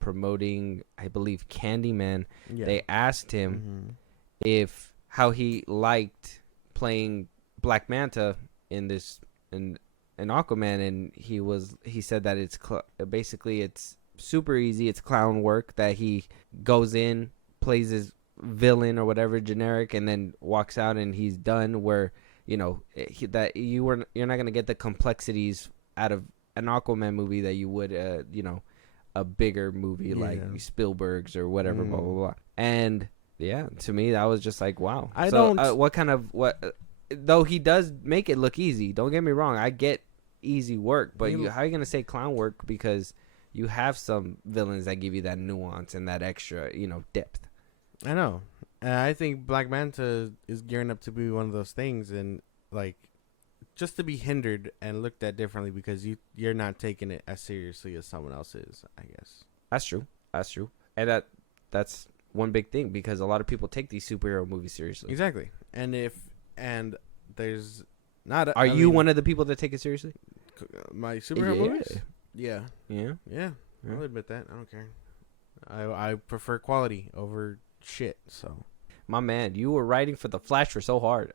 promoting, I believe, Candyman. Yeah. They asked him how he liked playing Black Manta in Aquaman, and he said that it's basically it's super easy. It's clown work that he goes in, plays his villain or whatever, generic, and then walks out and he's done. Where you're not gonna get the complexities out of an Aquaman movie that you would a bigger movie like Spielberg's or whatever, blah blah blah. And yeah, to me that was just like, wow. Though he does make it look easy. Don't get me wrong, I get easy work, but how are you gonna say clown work, because you have some villains that give you that nuance and that extra depth. I know. I think Black Manta is gearing up to be one of those things, and like just to be hindered and looked at differently because you're not taking it as seriously as someone else is, I guess. That's true. And that's one big thing, because a lot of people take these superhero movies seriously. Exactly. And there's not. Are you one of the people that take it seriously? My superhero movies? Yeah. Yeah. I'll admit that. I don't care. I prefer quality over shit. So, my man, you were writing for the Flash for so hard,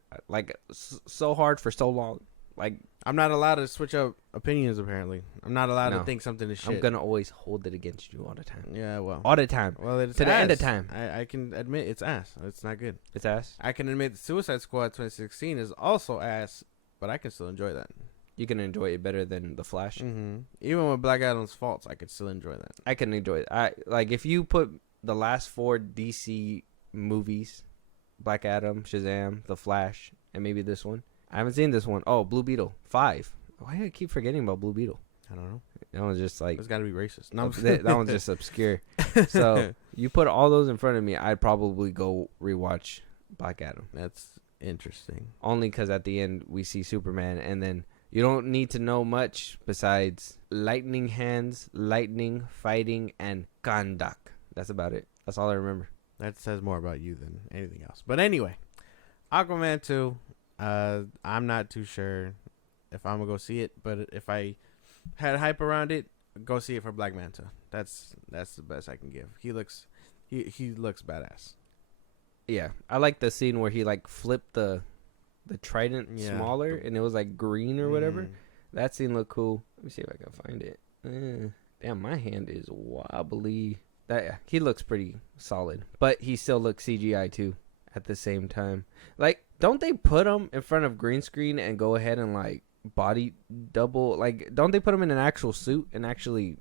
so hard for so long. Like, I'm not allowed to switch up opinions. Apparently, I'm not allowed to think something is shit. I'm gonna always hold it against you all the time. Yeah, well, all the time. Well, it's to the ass. end of time. I can admit it's ass. It's not good. It's ass. I can admit Suicide Squad 2016 is also ass, but I can still enjoy that. You can enjoy it better than the Flash. Mm-hmm. Even with Black Adam's faults, I could still enjoy that. I can enjoy it. If you put the last 4 DC movies, Black Adam, Shazam, The Flash, and maybe this one. I haven't seen this one. Oh, Blue Beetle 5. Why do I keep forgetting about Blue Beetle? I don't know. That one's just like, it's got to be racist. No, that one's just obscure. So you put all those in front of me, I'd probably go rewatch Black Adam. That's interesting. Only because at the end we see Superman, and then you don't need to know much besides lightning hands, lightning, fighting, and Kandak. That's about it. That's all I remember. That says more about you than anything else. But anyway, Aquaman 2, I'm not too sure if I'm going to go see it. But if I had hype around it, go see it for Black Manta. That's the best I can give. He looks badass. Yeah, I like the scene where he like flipped the trident smaller, and it was like green or whatever. That scene looked cool. Let me see if I can find it. Damn, my hand is wobbly. He looks pretty solid, but he still looks CGI too at the same time. Like, don't they put him in front of green screen and go ahead and like body double? Like, don't they put him in an actual suit and actually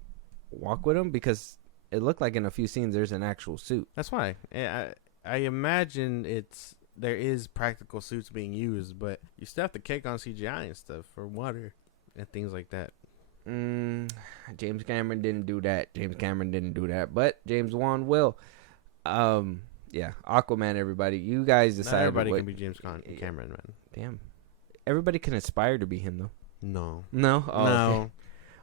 walk with him? Because it looked like in a few scenes there's an actual suit. That's why I imagine there is practical suits being used, but you still have to cake on CGI and stuff for water and things like that. James Cameron didn't do that. But James Wan will. Yeah, Aquaman, everybody. You guys decided. Not everybody can be James Cameron, man. Damn. Everybody can aspire to be him, though. No. No? Oh, no. Okay.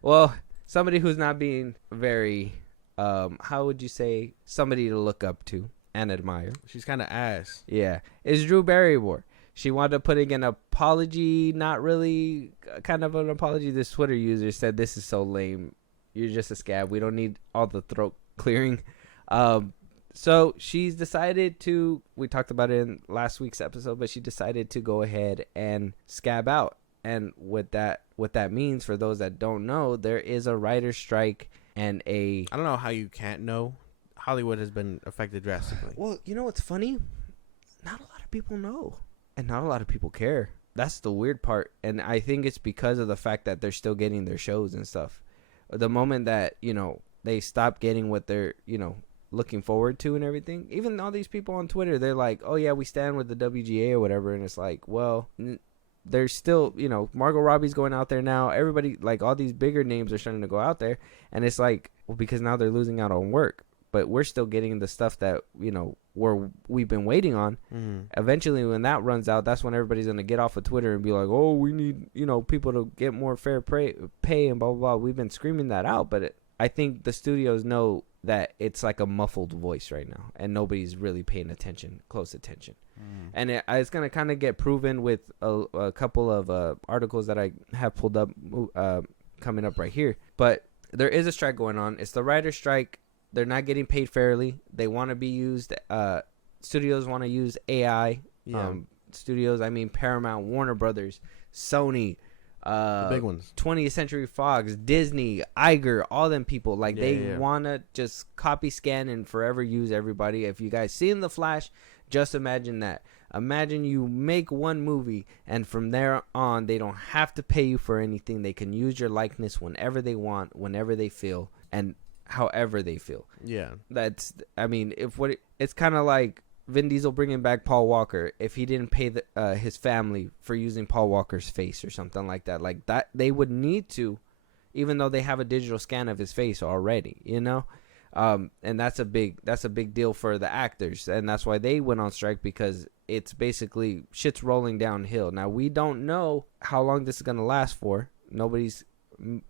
Well, somebody who's not being very, how would you say, somebody to look up to and admire. She's kind of ass. Yeah. Is Drew Barrymore. She wound up putting an apology, not really kind of an apology. This Twitter user said, "This is so lame. You're just a scab. We don't need all the throat clearing." So she's decided to, we talked about it in last week's episode, but she decided to go ahead and scab out. And what that means, for those that don't know, there is a writer's strike and I don't know how you can't know. Hollywood has been affected drastically. Well, you know what's funny? Not a lot of people know. And not a lot of people care. That's the weird part. And I think it's because of the fact that they're still getting their shows and stuff. The moment that, they stop getting what they're, looking forward to and everything. Even all these people on Twitter, they're like, oh, yeah, we stand with the WGA or whatever. And it's like, well, there's still, Margot Robbie's going out there now. Everybody, like, all these bigger names are starting to go out there. And it's like, well, because now they're losing out on work. But we're still getting the stuff that, we've been waiting on. Eventually, when that runs out, that's when everybody's going to get off of Twitter and be like, oh, we need, people to get more fair pay and blah, blah, blah. We've been screaming that out. But I think the studios know that it's like a muffled voice right now. And nobody's really paying close attention. And it's going to kind of get proven with a couple of articles that I have pulled up coming up right here. But there is a strike going on. It's the writer's strike. They're not getting paid fairly. They want to be used. Studios want to use AI. Yeah. Studios, I mean Paramount, Warner Brothers, Sony, The big ones. 20th Century Fox, Disney, Iger, all them people. Like, they want to just copy, scan, and forever use everybody. If you guys seen The Flash, just imagine that. Imagine you make one movie, and from there on, they don't have to pay you for anything. They can use your likeness whenever they want, whenever they feel, and however they feel. Yeah. That's, I mean, it's kind of like Vin Diesel bringing back Paul Walker. If he didn't pay his family for using Paul Walker's face or something like that, they would need to, even though they have a digital scan of his face already, you know? And that's a big deal for the actors, and that's why they went on strike, because it's basically shit's rolling downhill. Now, we don't know how long this is going to last for. Nobody's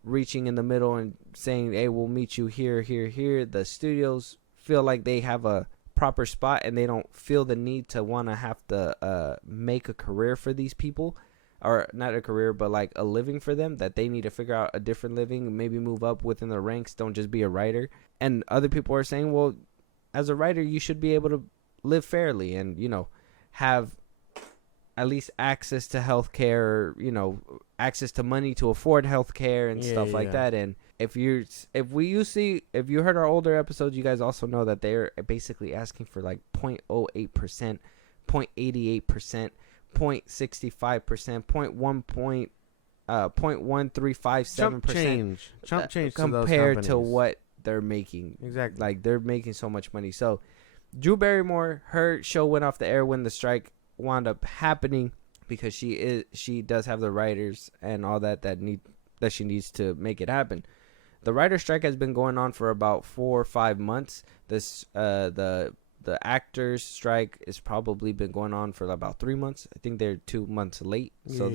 reaching in the middle and saying, hey, we'll meet you here, here, here. The studios feel like they have a proper spot, and they don't feel the need to want to have to make a career for these people, or not a career, but like a living for them, that they need to figure out a different living, maybe move up within the ranks, don't just be a writer. And other people are saying, well, as a writer, you should be able to live fairly and, you know, have at least access to health care, you know, access to money to afford health care and stuff like that. And if you heard our older episodes, you guys also know that they're basically asking for like 0.08%, 0.88%, 0.65%, 0.1357%. Chump change compared to what they're making. Exactly. Like, they're making so much money. So Drew Barrymore, her show went off the air when the strike wound up happening, because she does have the writers and all that she needs to make it happen. The writer strike has been going on for about 4 or 5 months. This the actors strike has probably been going on for about 3 months. I think they're 2 months late. So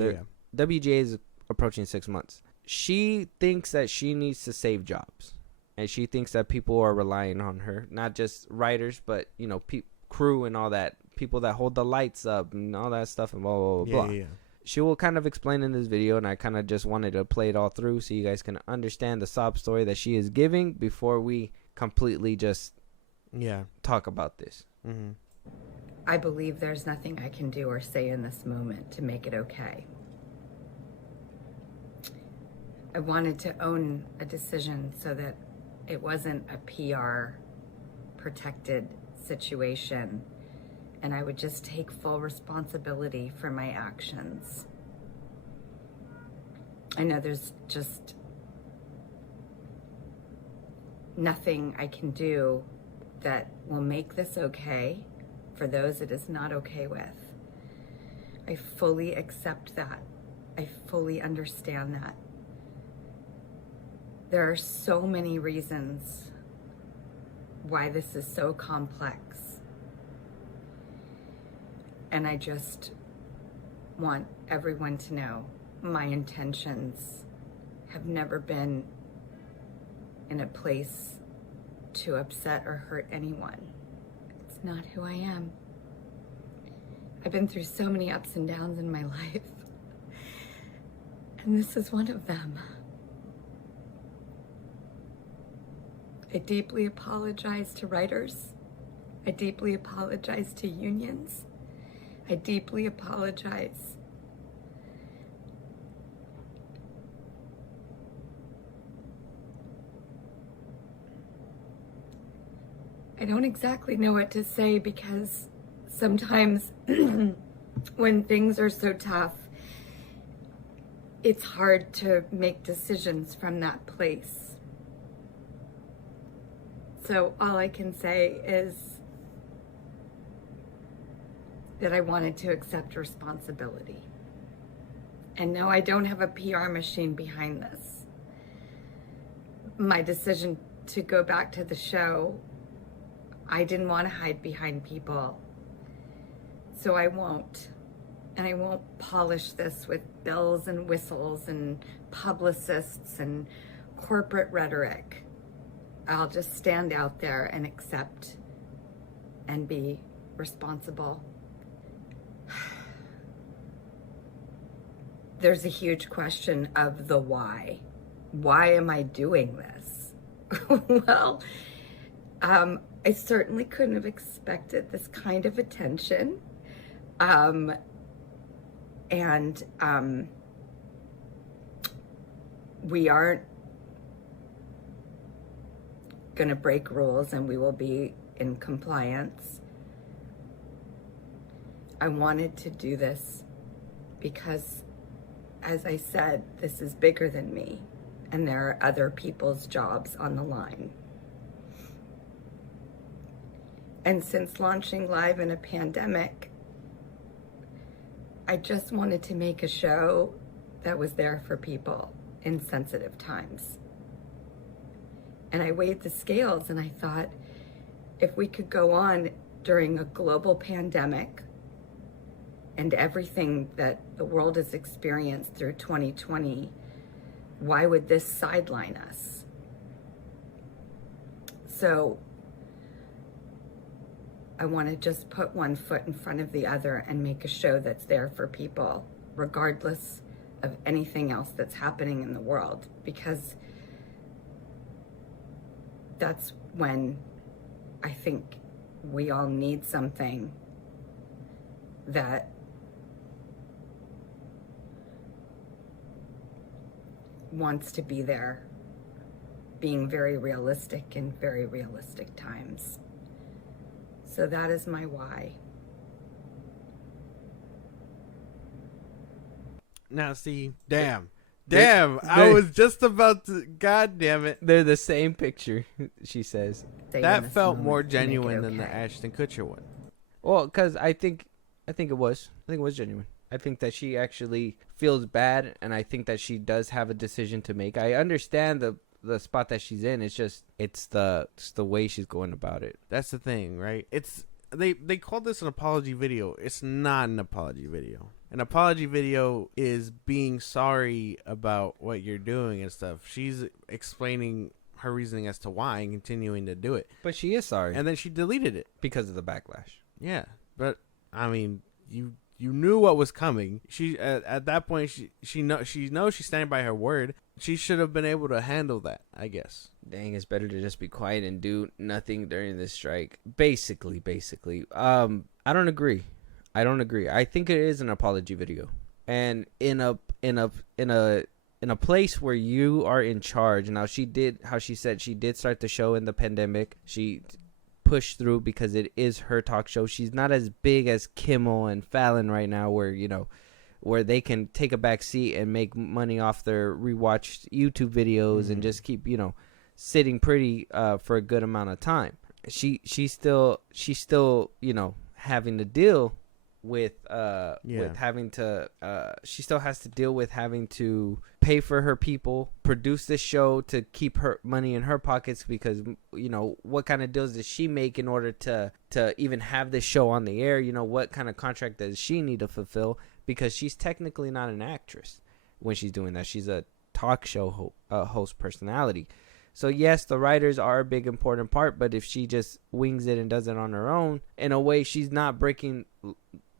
WGA is approaching 6 months. She thinks that she needs to save jobs, and she thinks that people are relying on her, not just writers, but, you know, crew and all that, people that hold the lights up and all that stuff and blah, blah, blah, blah. She will kind of explain in this video, and I kind of just wanted to play it all through so you guys can understand the sob story that she is giving before we completely just talk about this. Mm-hmm. I believe there's nothing I can do or say in this moment to make it okay. I wanted to own a decision so that it wasn't a PR protected situation, and I would just take full responsibility for my actions. I know there's just nothing I can do that will make this okay for those it is not okay with. I fully accept that. I fully understand that. There are so many reasons why this is so complex. And I just want everyone to know my intentions have never been in a place to upset or hurt anyone. It's not who I am. I've been through so many ups and downs in my life, and this is one of them. I deeply apologize to writers. I deeply apologize to unions. I deeply apologize. I don't exactly know what to say, because sometimes when things are so tough, it's hard to make decisions from that place. So all I can say is that I wanted to accept responsibility. And no, I don't have a PR machine behind this. My decision to go back to the show, I didn't want to hide behind people. So I won't. And I won't polish this with bells and whistles and publicists and corporate rhetoric. I'll just stand out there and accept and be responsible. There's a huge question of the why. Why am I doing this? Well, I certainly couldn't have expected this kind of attention. we aren't going to break rules and we will be in compliance. I wanted to do this because, as I said, this is bigger than me and there are other people's jobs on the line. And since launching live in a pandemic, I just wanted to make a show that was there for people in sensitive times. And I weighed the scales and I thought, if we could go on during a global pandemic and everything that the world has experienced through 2020, why would this sideline us? So I want to just put one foot in front of the other and make a show that's there for people, regardless of anything else that's happening in the world, because that's when I think we all need something that wants to be there, being very realistic in very realistic times. So that is my why. Now see, damn, I was just about to, god damn it. They're the same picture, she says. That felt more genuine than the Ashton Kutcher one. Well, because I think it was genuine. I think that she actually feels bad, and I think that she does have a decision to make. I understand the spot that she's in. It's just it's the way she's going about it. That's the thing, right? It's they called this an apology video. It's not an apology video. An apology video is being sorry about what you're doing and stuff. She's explaining her reasoning as to why and continuing to do it. But she is sorry. And then she deleted it because of the backlash. Yeah, but I mean, you knew what was coming. She at that point she knows she's standing by her word. She should have been able to handle that, I guess. Dang, it's better to just be quiet and do nothing during this strike. Basically. I don't agree. I think it is an apology video. And in a place where you are in charge. Now she did start the show in the pandemic. She pushed through because it is her talk show. She's not as big as Kimmel and Fallon right now where they can take a back seat and make money off their rewatched YouTube videos and just keep, sitting pretty for a good amount of time. She's still, having to deal with having to she still has to deal with having to pay for her people, produce this show to keep her money in her pockets, because what kind of deals does she make in order to even have this show on the air? What kind of contract does she need to fulfill, because she's technically not an actress when she's doing that. She's a talk show host personality. So yes, the writers are a big important part, but if she just wings it and does it on her own, in a way she's not breaking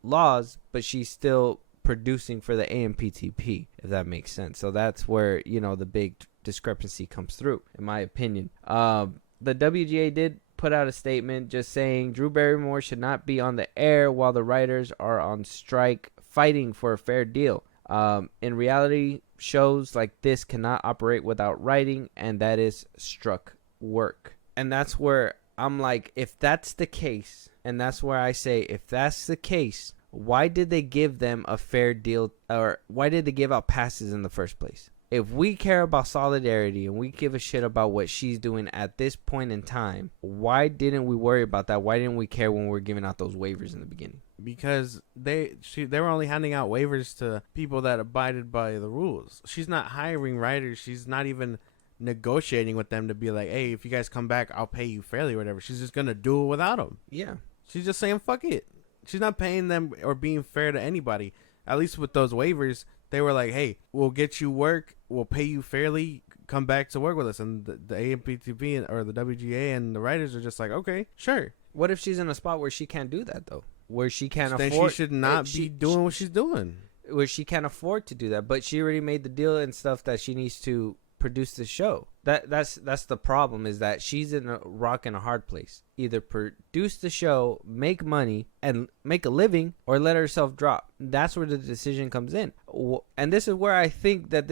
laws, but she's still producing for the AMPTP, if that makes sense. So that's where the big discrepancy comes through, in my opinion. The WGA did put out a statement just saying Drew Barrymore should not be on the air while the writers are on strike fighting for a fair deal. In reality, shows like this cannot operate without writing, and that is struck work. And that's where I'm like, if that's the case, and that's where I say, if that's the case, why did they give them a fair deal, or why did they give out passes in the first place? If we care about solidarity and we give a shit about what she's doing at this point in time, why didn't we worry about that? Why didn't we care when we were giving out those waivers in the beginning? Because they were only handing out waivers to people that abided by the rules. She's not hiring writers. She's not even negotiating with them to be like, hey, if you guys come back, I'll pay you fairly or whatever. She's just going to do it without them. Yeah. She's just saying, fuck it. She's not paying them or being fair to anybody. At least with those waivers, they were like, hey, we'll get you work. We'll pay you fairly. Come back to work with us. And the AMPTP or the WGA and the writers are just like, okay, sure. What if she's in a spot where she can't do that, though? Where she can't afford... Then she should not be doing what she's doing. Where she can't afford to do that. But she already made the deal and stuff that she needs to produce the show. That's the problem, is that she's in a rock and a hard place. Either produce the show, make money, and make a living, or let herself drop. That's where the decision comes in. And this is where I think that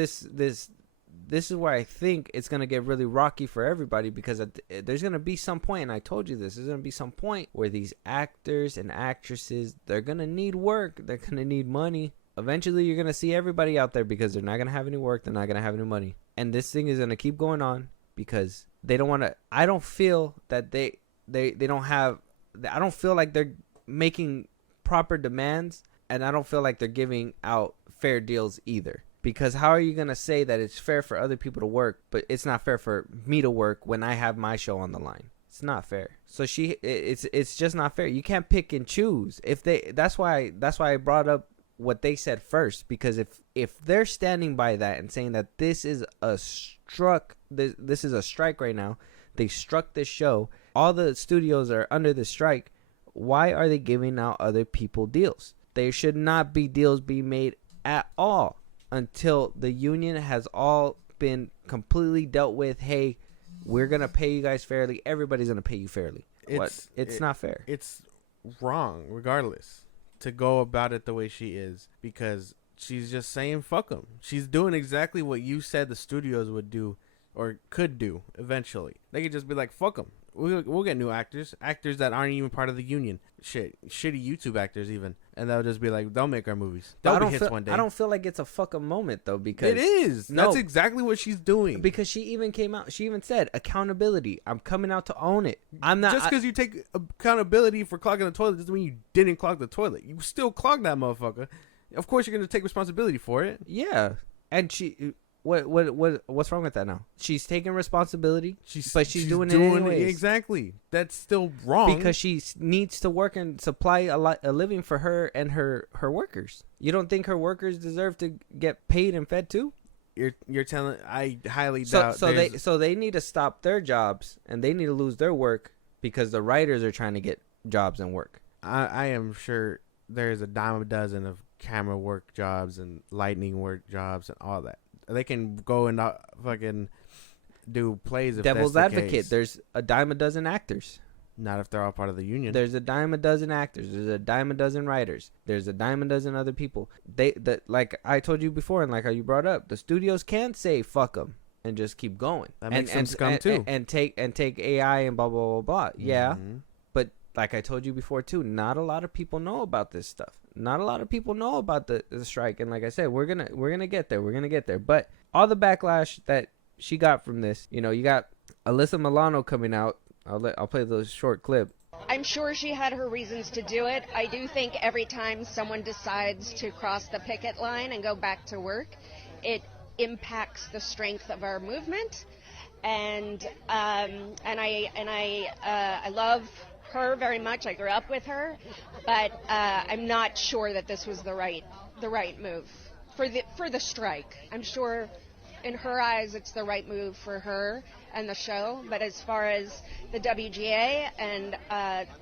this is where I think it's going to get really rocky for everybody, because there's going to be some point, and I told you this, there's going to be some point where these actors and actresses, they're going to need work. They're going to need money. Eventually, you're going to see everybody out there because they're not going to have any work. They're not going to have any money. And this thing is going to keep going on because they don't want to. I don't feel that they don't have. I don't feel like they're making proper demands, and I don't feel like they're giving out fair deals either. Because how are you going to say that it's fair for other people to work, but it's not fair for me to work when I have my show on the line? It's not fair. So it's just not fair. You can't pick and choose. That's why I brought up what they said first, because if they're standing by that and saying that this is a strike right now, they struck this show, all the studios are under the strike, why are they giving out other people deals? There should not be deals being made at all until the union has all been completely dealt with. Hey, we're gonna pay you guys fairly. Everybody's gonna pay you fairly. It's not fair. It's wrong regardless to go about it the way she is, because she's just saying fuck them. She's doing exactly what you said the studios would do or could do eventually. They could just be like, fuck them. We'll get new actors that aren't even part of the union. Shitty YouTube actors even, and they'll just be like, they'll make our movies. They'll be hits one day. I don't feel like it's a fucking moment though, because it is. No, that's exactly what she's doing. Because she even came out. She even said accountability. I'm coming out to own it. I'm not just because you take accountability for clogging the toilet doesn't mean you didn't clog the toilet. You still clogged that motherfucker. Of course, you're gonna take responsibility for it. Yeah, and she. What's wrong with that now? She's taking responsibility, but she's doing it anyways. Exactly. That's still wrong because she needs to work and supply a living for her and her workers. You don't think her workers deserve to get paid and fed too? You're telling. I highly doubt. So they need to stop their jobs and they need to lose their work because the writers are trying to get jobs and work. I am sure there's a dime a dozen of camera work jobs and lighting work jobs and all that. They can go and fucking do plays if Devil's that's the advocate. case. There's a dime a dozen actors. Not if they're all part of the union. There's a dime a dozen actors. There's a dime a dozen writers. There's a dime a dozen other people. Like I told you before, and like how you brought up, the studios can't say fuck them and just keep going. That makes them scum too. And take AI and blah blah blah blah. Yeah, but like I told you before too, not a lot of people know about this stuff. Not a lot of people know about the strike, and like I said, we're gonna get there. We're gonna get there. But all the backlash that she got from this, you got Alyssa Milano coming out. I'll play the short clip. I'm sure she had her reasons to do it. I do think every time someone decides to cross the picket line and go back to work, it impacts the strength of our movement. And I love her very much. I grew up with her, but I'm not sure that this was the right move for the strike. I'm sure in her eyes it's the right move for her and the show, but as far as the WGA and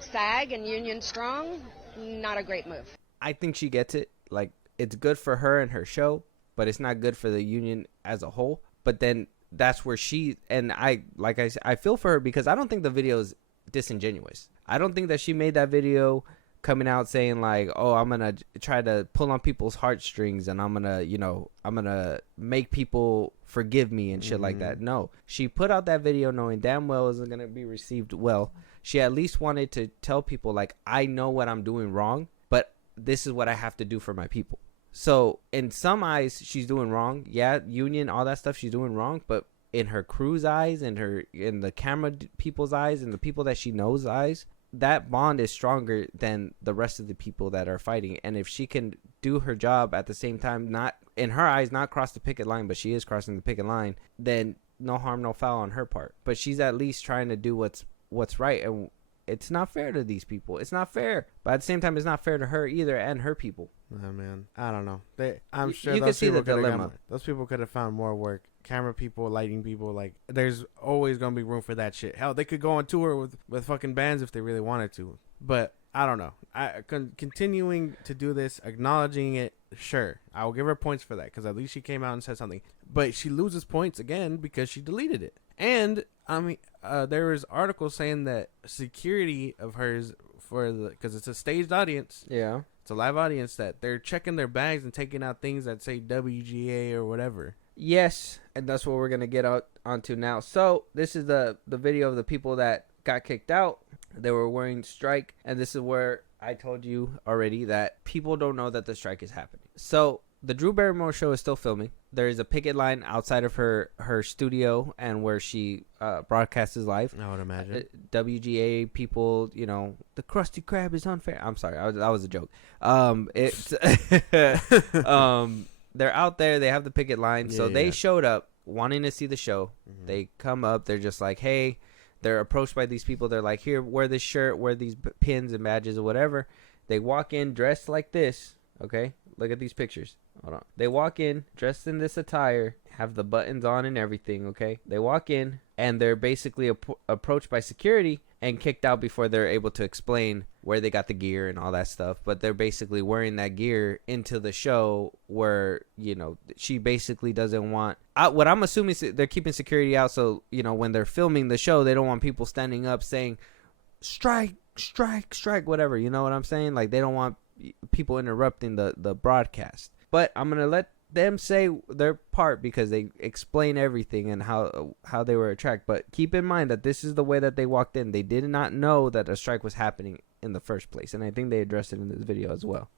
SAG and Union Strong, not a great move. I think she gets it. Like, it's good for her and her show, but it's not good for the union as a whole. But then that's where I feel for her, because I don't think the video is disingenuous. I don't think that she made that video coming out saying like, oh, I'm gonna try to pull on people's heartstrings and I'm gonna make people forgive me and shit like that. No, she put out that video knowing damn well it wasn't gonna be received well. She at least wanted to tell people like, I know what I'm doing wrong, but this is what I have to do for my people. So in some eyes she's doing wrong. Yeah, union, all that stuff, she's doing wrong, but in her crew's eyes and in the camera people's eyes and the people that she knows eyes, that bond is stronger than the rest of the people that are fighting. And if she can do her job at the same time, not in her eyes, not cross the picket line, but she is crossing the picket line, then no harm, no foul on her part. But she's at least trying to do what's right. And it's not fair to these people. It's not fair. But at the same time, it's not fair to her either and her people. Oh, man. I don't know. I'm sure you those can see the people dilemma. Those people could have found more work. Camera people, lighting people, like, there's always gonna be room for that shit. Hell, they could go on tour with fucking bands if they really wanted to. But I don't know. Continuing to do this, acknowledging it, sure, I will give her points for that, because at least she came out and said something. But she loses points again because she deleted it. And I mean, there was articles saying that security of hers because it's a staged audience. Yeah, it's a live audience, that they're checking their bags and taking out things that say WGA or whatever. Yes, and that's what we're gonna get onto now. So this is the video of the people that got kicked out. They were wearing strike, and this is where I told you already that people don't know that the strike is happening. So the Drew Barrymore show is still filming. There is a picket line outside of her studio and where she broadcasts live. I would imagine. WGA people, you know, the Krusty Krab is unfair. I'm sorry, that was a joke. It's they're out there. They have the picket line, so they showed up wanting to see the show. Mm-hmm. They come up. They're just like, hey. They're approached by these people. They're like, here, wear this shirt, wear these pins and badges or whatever. They walk in dressed like this. Okay, look at these pictures. Hold on. They walk in dressed in this attire, have the buttons on and everything. Okay, they walk in and they're basically approached by security and kicked out before they're able to explain where they got the gear and all that stuff. But they're basically wearing that gear into the show where, you know, she basically doesn't want... what I'm assuming is they're keeping security out, so, you know, when they're filming the show, they don't want people standing up saying, strike, strike, strike, whatever. You know what I'm saying? Like, they don't want people interrupting the broadcast. But I'm going to let them say their part because they explain everything and how they were attacked. But keep in mind that this is the way that they walked in. They did not know that a strike was happening in the first place, and I think they addressed it in this video as well.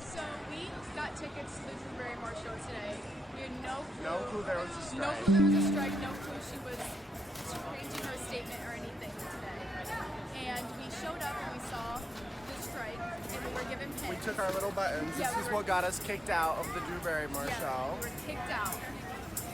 So we got tickets to the Drew Barrymore show today. We had no clue there was a strike. No clue there was a strike. No clue she was changing her statement or anything today. And we showed up and we saw the strike, and we were given pins. We took our little buttons. Yeah, this is what got us kicked out of the Drew Barrymore show. We were kicked out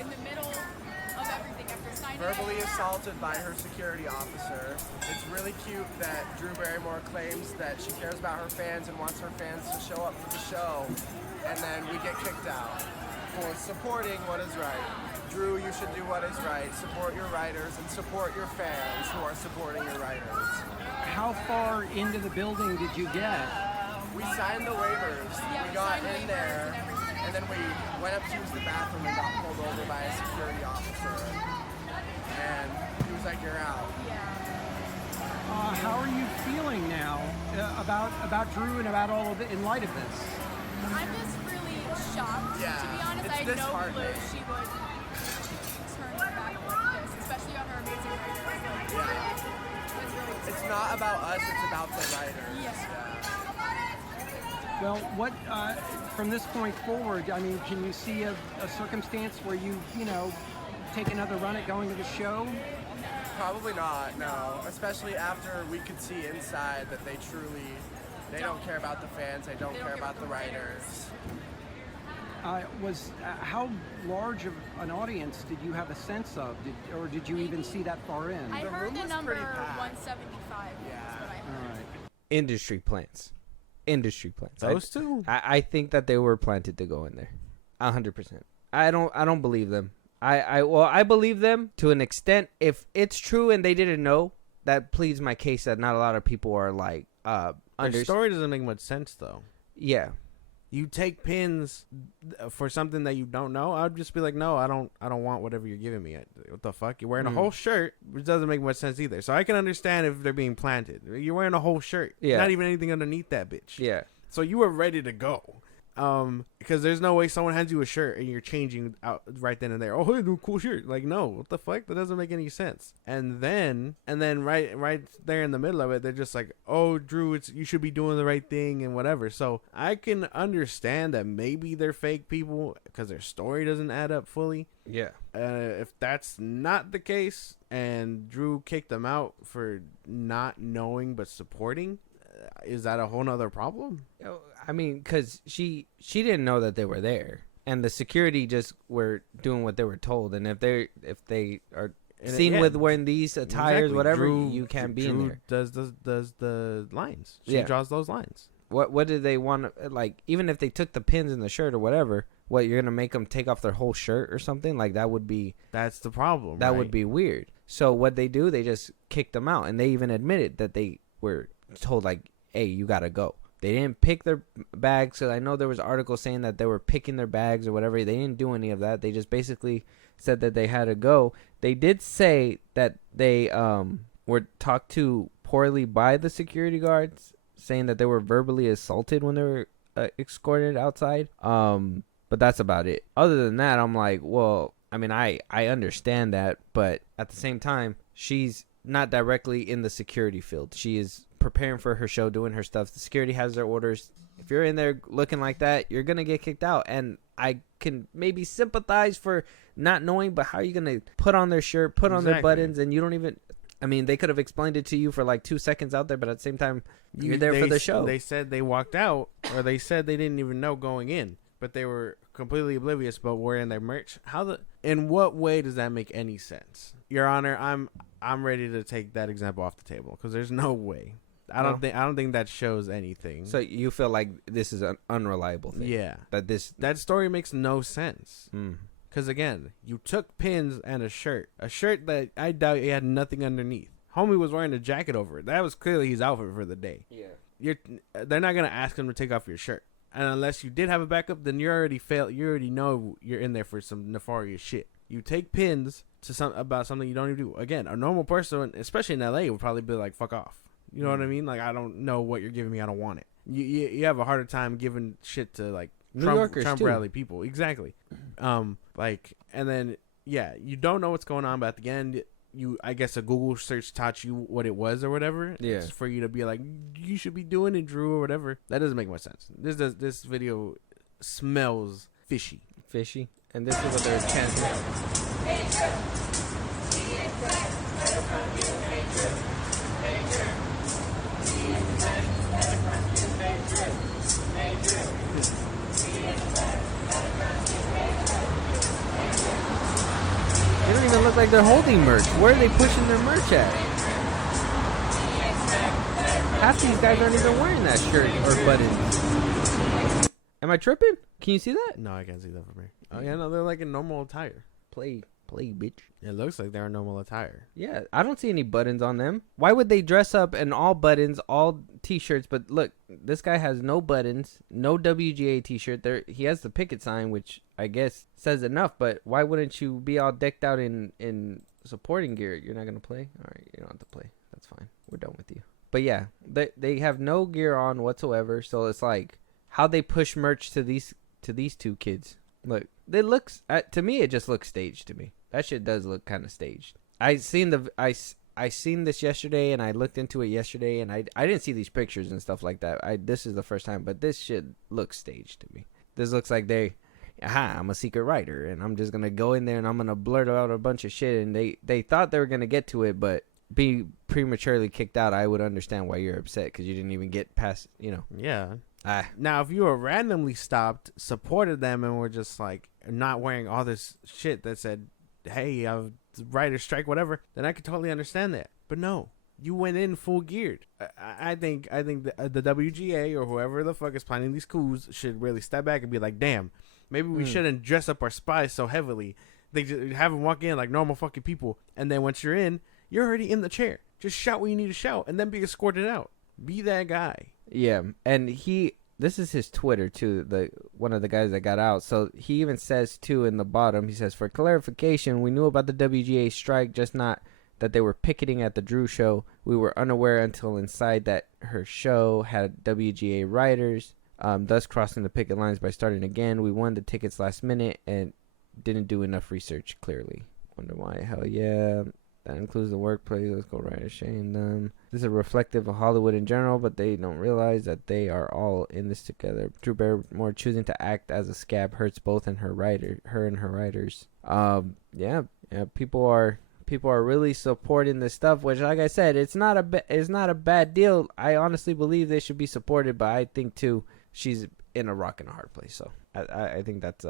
in the middle of everything after signing verbally assaulted by her security officer. It's really cute that Drew Barrymore claims that she cares about her fans and wants her fans to show up for the show, and then we get kicked out for supporting what is right. Drew, you should do what is right. Support your writers and support your fans who are supporting your writers. How far into the building did you get? We signed the waivers. Yeah, we got in there, and then we went up to use the bathroom and got pulled over by a security officer. And he was like, "You're out." How are you feeling now about Drew and about all of it in light of this? I'm just really shocked. Yeah, to be honest, I had no clue she would turn her back like this, especially on her amazing writers. Yeah. It's not about us, it's about the writers. Yeah. Well, what from this point forward, I mean, can you see a circumstance where you take another run at going to the show? Probably not, no. Especially after we could see inside that they don't care about the fans, they don't care about the writers. How large of an audience did you have a sense of, or did you even see that far in? I heard the number 175. Yeah. That's what I heard. All right. Industry plants. Those two? I think that they were planted to go in there, 100%. I don't believe them. I believe them to an extent. If it's true and they didn't know, that pleads my case that not a lot of people are like Their story doesn't make much sense though. Yeah. You take pins for something that you don't know. I'd just be like, no, I don't want whatever you're giving me. What the fuck? You're wearing a whole shirt, which doesn't make much sense either. So I can understand if they're being planted. You're wearing a whole shirt. Yeah. Not even anything underneath that bitch. Yeah. So you were ready to go. Because there's no way someone hands you a shirt and you're changing out right then and there. Oh, hey, cool shirt. Like, no, what the fuck? That doesn't make any sense. And then right there in the middle of it, they're just like, oh, Drew, you should be doing the right thing and whatever. So I can understand that maybe they're fake people because their story doesn't add up fully. Yeah. If that's not the case and Drew kicked them out for not knowing but supporting, is that a whole nother problem? I mean, because she didn't know that they were there, and the security just were doing what they were told. And if they are seen with wearing these attires, whatever, you can't be in there. Does the lines? She draws those lines. What did they want? Like, even if they took the pins in the shirt or whatever, what, you're gonna make them take off their whole shirt or something? Like, that would be. That's the problem. That would be weird. So what they do, they just kicked them out, and they even admitted that they were told, like, hey, you gotta go. They didn't pick their bags. So I know there was articles saying that they were picking their bags or whatever. They didn't do any of that. They just basically said that they had to go. They did say that they were talked to poorly by the security guards, saying that they were verbally assaulted when they were escorted outside. But that's about it. Other than that, I'm like, well, I mean, I understand that, but at the same time, she's not directly in the security field. She is preparing for her show, doing her stuff. The security has their orders. If you're in there looking like that, you're going to get kicked out. And I can maybe sympathize for not knowing, but how are you going to put on their shirt, put on their buttons, and you don't even... I mean, they could have explained it to you for like 2 seconds out there, but at the same time, you're there for the show. They said they walked out, or they said they didn't even know going in, but they were completely oblivious about wearing their merch. In what way does that make any sense? Your Honor, I'm ready to take that example off the table because there's no way. I don't think that shows anything. So you feel like this is an unreliable thing? Yeah. That story makes no sense. Because, again, you took pins and a shirt that I doubt you had nothing underneath. Homie was wearing a jacket over it. That was clearly his outfit for the day. Yeah. They're not going to ask him to take off your shirt. And unless you did have a backup, then you already failed. You already know you're in there for some nefarious shit. You take pins about something you don't even do. Again, a normal person, especially in LA, would probably be like, fuck off. You know what I mean? Like, I don't know what you're giving me. I don't want it. You have a harder time giving shit to, like, Trump rally people. Exactly. And then, yeah, you don't know what's going on, but at the end, I guess a Google search taught you what it was or whatever. Yeah. It's for you to be like, you should be doing it, Drew, or whatever. That doesn't make much sense. This video smells fishy. Fishy? And this is what they're chanting. They don't even look like they're holding merch. Where are they pushing their merch at? Half these guys aren't even wearing that shirt or buttons. Am I tripping? Can you see that? No, I can't see that from here. Oh, yeah, no, they're like in normal attire. Play, bitch. It looks like they're in normal attire. Yeah, I don't see any buttons on them. Why would they dress up in all buttons, all t-shirts? But look, this guy has no buttons, no WGA t-shirt. He has the picket sign, which I guess says enough. But why wouldn't you be all decked out in supporting gear? You're not gonna play? All right, you don't have to play. That's fine. We're done with you. But yeah, they have no gear on whatsoever. So it's like how they push merch to these two kids. Look, to me it just looks staged to me. That shit does look kind of staged. I seen this yesterday, and I looked into it yesterday, and I didn't see these pictures and stuff like that. This is the first time, but this shit looks staged to me. This looks like I'm a secret writer, and I'm just gonna go in there and I'm gonna blurt out a bunch of shit, and they thought they were gonna get to it, but be prematurely kicked out. I would understand why you're upset because you didn't even get past, Yeah. Now, if you were randomly stopped, supported them, and were just like not wearing all this shit that said, hey, writer strike, whatever, then I could totally understand that. But no, you went in full geared. I think the WGA or whoever the fuck is planning these coups should really step back and be like, damn, maybe we shouldn't dress up our spies so heavily. They just have them walk in like normal fucking people, and then once you're in, you're already in the chair. Just shout what you need to shout, and then be escorted out. Be that guy. Yeah, and this is his Twitter too, one of the guys that got out. So he even says too in the bottom, he says, for clarification, we knew about the WGA strike, just not that they were picketing at the Drew show. We were unaware until inside that her show had WGA writers, thus crossing the picket lines by starting again. We won the tickets last minute and didn't do enough research, clearly. Wonder why. Hell yeah. That includes the workplace. Let's go right and shame them. This is reflective of Hollywood in general, but they don't realize that they are all in this together. Drew Barrymore choosing to act as a scab hurts both her and her writers. Yeah. People are really supporting this stuff, which, like I said, it's not a bad deal. I honestly believe they should be supported, but I think too she's in a rock and a hard place. So I think that's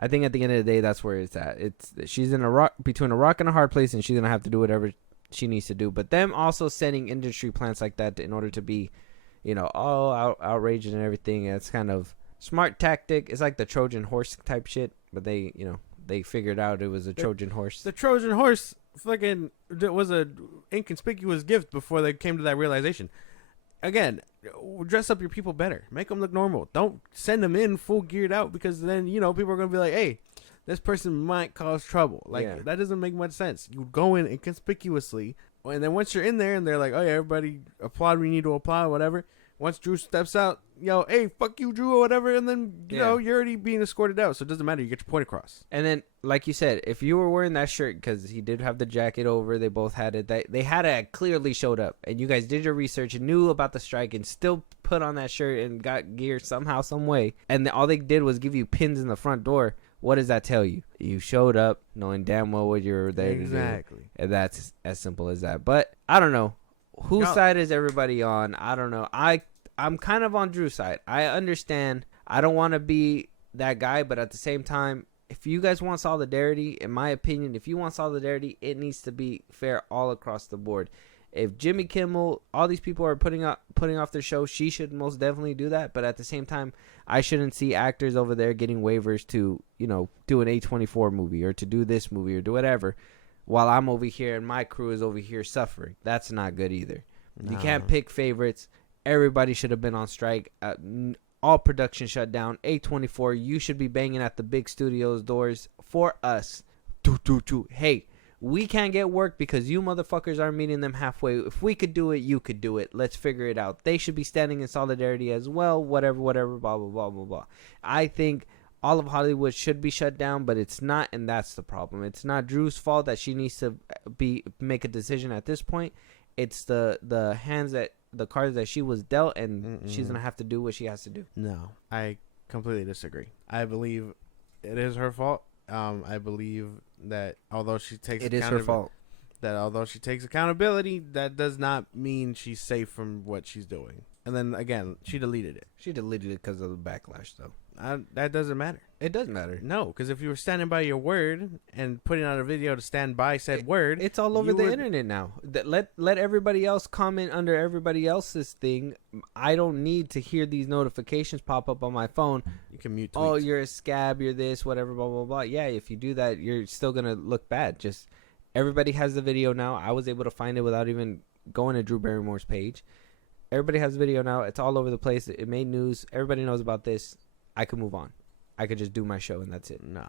I think at the end of the day, that's where it's at. She's in between a rock and a hard place, and she's gonna have to do whatever she needs to do. But them also setting industry plans like that in order to be, outraged and everything. It's kind of smart tactic. It's like the Trojan horse type shit. But they figured out it was a Trojan horse. The Trojan horse fucking was a inconspicuous gift before they came to that realization. Again, dress up your people better. Make them look normal. Don't send them in full geared out, because then, people are going to be like, hey, this person might cause trouble. That doesn't make much sense. You go in inconspicuously, and then once you're in there and they're like, oh, yeah, everybody applaud, we need to applaud, whatever, once Drew steps out, hey, fuck you, Drew, or whatever, and then, you know, you're already being escorted out, so it doesn't matter. You get your point across. And then, like you said, if you were wearing that shirt, because he did have the jacket over, they both had it, they had it clearly showed up, and you guys did your research and knew about the strike and still put on that shirt and got gear somehow, some way, and all they did was give you pins in the front door. What does that tell you? You showed up knowing damn well what you were there to do. Exactly. And that's as simple as that. But I don't know. Whose side is everybody on? I don't know. I'm kind of on Drew's side. I understand. I don't want to be that guy, but at the same time, if you guys want solidarity, in my opinion, if you want solidarity, it needs to be fair all across the board. If Jimmy Kimmel, all these people are putting off their show, she should most definitely do that. But at the same time, I shouldn't see actors over there getting waivers to, do an A24 movie or to do this movie or do whatever, while I'm over here and my crew is over here suffering. That's not good either. No. You can't pick favorites. Everybody should have been on strike. All production shut down. A24, you should be banging at the big studios' doors for us. Hey, we can't get work because you motherfuckers aren't meeting them halfway. If we could do it, you could do it. Let's figure it out. They should be standing in solidarity as well. Whatever, blah, blah, blah, blah, blah. I think all of Hollywood should be shut down, but it's not, and that's the problem. It's not Drew's fault that she needs to make a decision at this point. It's the cards that she was dealt, and she's going to have to do what she has to do. No, I completely disagree. I believe it is her fault. I believe that although she takes accountability, that does not mean she's safe from what she's doing. And then again, she deleted it. She deleted it because of the backlash, though. That doesn't matter. It does matter. No, because if you were standing by your word and putting out a video to stand by said word, it's all over the internet now. Let everybody else comment under everybody else's thing. I don't need to hear these notifications pop up on my phone. You can mute tweets. Oh, you're a scab, you're this, whatever, blah, blah, blah. Yeah, if you do that, you're still going to look bad. Just everybody has the video now. I was able to find it without even going to Drew Barrymore's page. Everybody has the video now. It's all over the place. It made news. Everybody knows about this. I could move on. I could just do my show and that's it. No.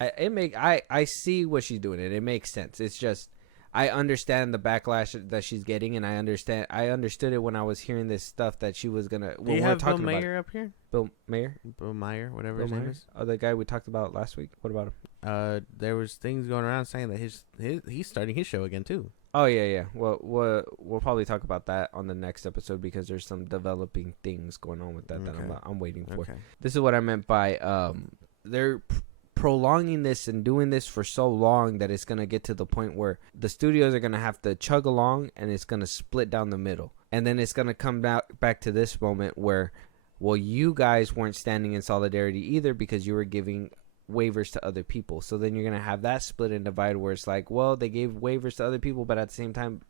I see what she's doing and it makes sense. It's just I understand the backlash that she's getting, and I understood it when I was hearing this stuff that she was gonna. Do you have Bill Mayer up here? Bill Mayer, whatever his name is. Oh, the guy we talked about last week. What about him? There was things going around saying that he's starting his show again too. Oh yeah. Well, we'll probably talk about that on the next episode because there's some developing things going on with that that I'm waiting for. Okay. This is what I meant by they're prolonging this and doing this for so long that it's going to get to the point where the studios are going to have to chug along and it's going to split down the middle. And then it's going to come back to this moment where, well, you guys weren't standing in solidarity either because you were giving waivers to other people. So then you're going to have that split and divide where it's like, well, they gave waivers to other people, but at the same time,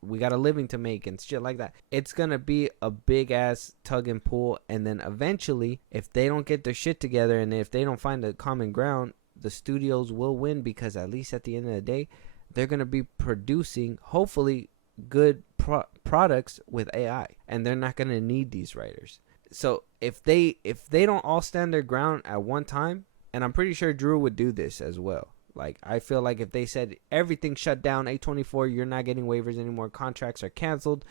we got a living to make and shit like that. It's going to be a big ass tug and pull. And then eventually, if they don't get their shit together and if they don't find a common ground, the studios will win because at least at the end of the day, they're going to be producing, hopefully, good products with AI. And they're not going to need these writers. So if they don't all stand their ground at one time, and I'm pretty sure Drew would do this as well. Like, I feel like if they said everything shut down, A24, you're not getting waivers anymore, contracts are canceled,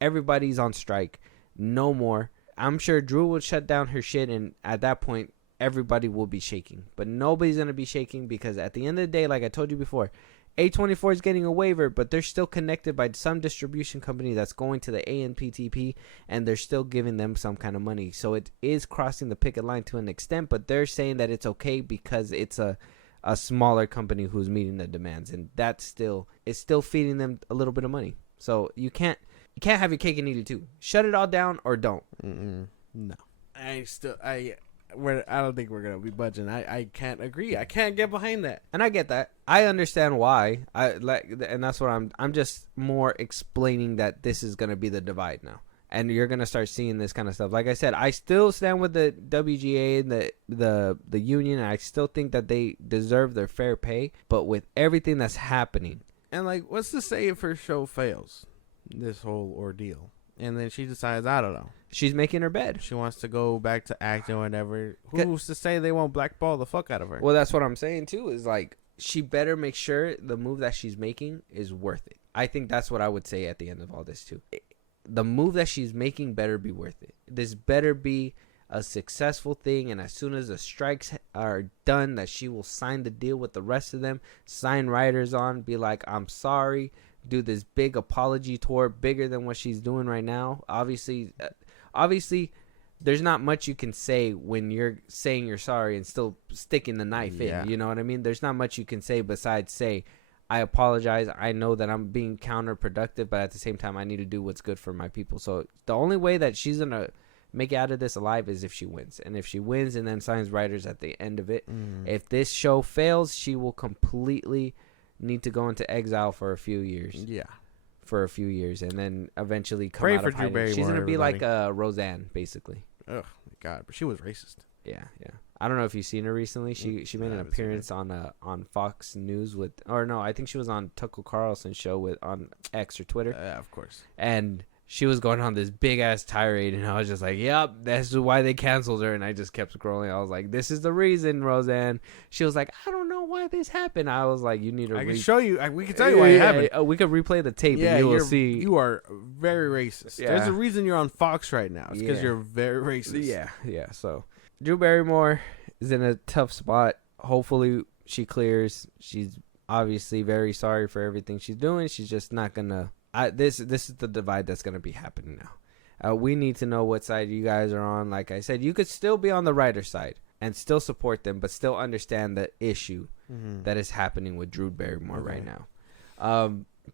everybody's on strike, no more. I'm sure Drew would shut down her shit, and at that point, everybody will be shaking. But nobody's going to be shaking because at the end of the day, like I told you before, A24 is getting a waiver, but they're still connected by some distribution company that's going to the ANPTP, and they're still giving them some kind of money. So it is crossing the picket line to an extent, but they're saying that it's okay because it's a smaller company who's meeting the demands, and it's still feeding them a little bit of money. So you can't have your cake and eat it too. Shut it all down or don't. No, I don't think we're gonna be budging. I can't agree. I can't get behind that. And I get that. I understand why. And that's what I'm just more explaining that this is gonna be the divide now, and you're gonna start seeing this kind of stuff. Like I said, I still stand with the WGA and the union. And I still think that they deserve their fair pay. But with everything that's happening, and like, what's to say if her show fails, this whole ordeal? And then she decides, I don't know. She's making her bed. She wants to go back to acting or whatever. Who's to say they won't blackball the fuck out of her? Well, that's what I'm saying, too, is like, she better make sure the move that she's making is worth it. I think that's what I would say at the end of all this, too. the move that she's making better be worth it. This better be a successful thing, and as soon as the strikes are done, that she will sign the deal with the rest of them, sign writers on, be like, I'm sorry, do this big apology tour, bigger than what she's doing right now. Obviously, there's not much you can say when you're saying you're sorry and still sticking the knife in. You know what I mean? There's not much you can say besides say, I apologize. I know that I'm being counterproductive, but at the same time, I need to do what's good for my people. So the only way that she's going to make it out of this alive is if she wins. And if she wins and then signs writers at the end of it, if this show fails, she will completely need to go into exile for a few years. Yeah. For a few years, and then eventually come Pray out for of Drew hiding. Barrymore, She's going to be everybody. like Roseanne, basically. Oh, my God. But she was racist. Yeah. I don't know if you've seen her recently. She made an appearance on Fox News with, or no, I think she was on Tucker Carlson's show on X or Twitter. Yeah, of course. And she was going on this big ass tirade, and I was just like, "Yep, that's why they canceled her." And I just kept scrolling. I was like, "This is the reason, Roseanne." She was like, "I don't know why this happened." I was like, "You need to." I can show you. We can tell you why it happened. We could replay the tape, and you will see. You are very racist. Yeah. There's a reason you're on Fox right now. It's because you're very racist. Yeah. So Drew Barrymore is in a tough spot. Hopefully, she clears. She's obviously very sorry for everything she's doing. She's just not gonna. This is the divide that's going to be happening now. We need to know what side you guys are on. Like I said, you could still be on the writer's side and still support them, but still understand the issue that is happening with Drew Barrymore right now.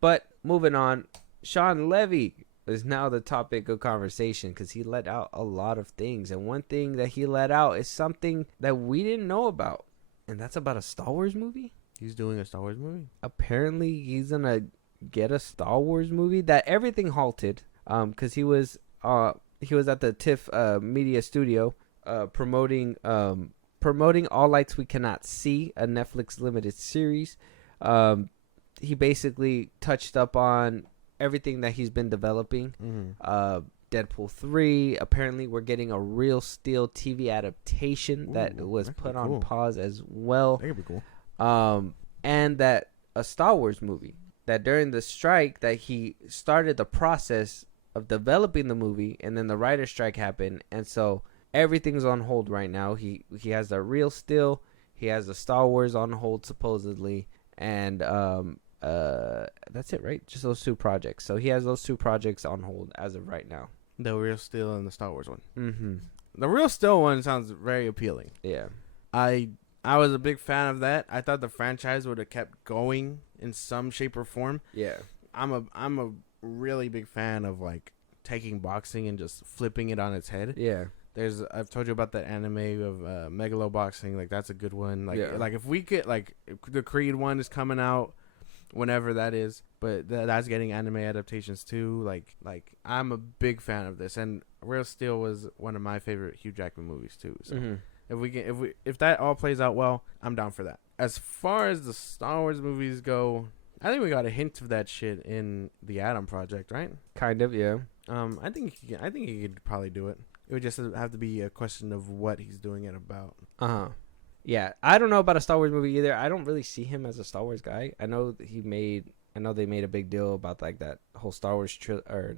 But moving on, Shawn Levy is now the topic of conversation because he let out a lot of things. And one thing that he let out is something that we didn't know about, and that's about a Star Wars movie. He's doing a Star Wars movie? Apparently, he's going to get a Star Wars movie. That everything halted because he was at the TIFF Media Studio promoting All Lights We Cannot See, a Netflix limited series. He basically touched up on everything that he's been developing. Deadpool 3, apparently we're getting a Real Steel TV adaptation that was put on pause as well. That could be cool. And that a Star Wars movie, that during the strike that he started the process of developing the movie, and then the writer's strike happened, and so everything's on hold right now. He has the Real Steel, he has the Star Wars on hold supposedly, and that's it, right? Just those two projects. So he has those two projects on hold as of right now. The Real Steel and the Star Wars one. Mm-hmm. The Real Steel one sounds very appealing. Yeah. I was a big fan of that. I thought the franchise would have kept going in some shape or form. Yeah. I'm a really big fan of like taking boxing and just flipping it on its head. Yeah. I've told you about that anime of Megalo Boxing. Like that's a good one. Like if we could the Creed one is coming out whenever that is, but that's getting anime adaptations too. Like I'm a big fan of this, and Real Steel was one of my favorite Hugh Jackman movies too. So if that all plays out well, I'm down for that. As far as the Star Wars movies go, I think we got a hint of that shit in the Adam Project, right? Kind of, yeah. I think he could probably do it. It would just have to be a question of what he's doing it about. Yeah, I don't know about a Star Wars movie either. I don't really see him as a Star Wars guy. I know they made a big deal about like that whole Star Wars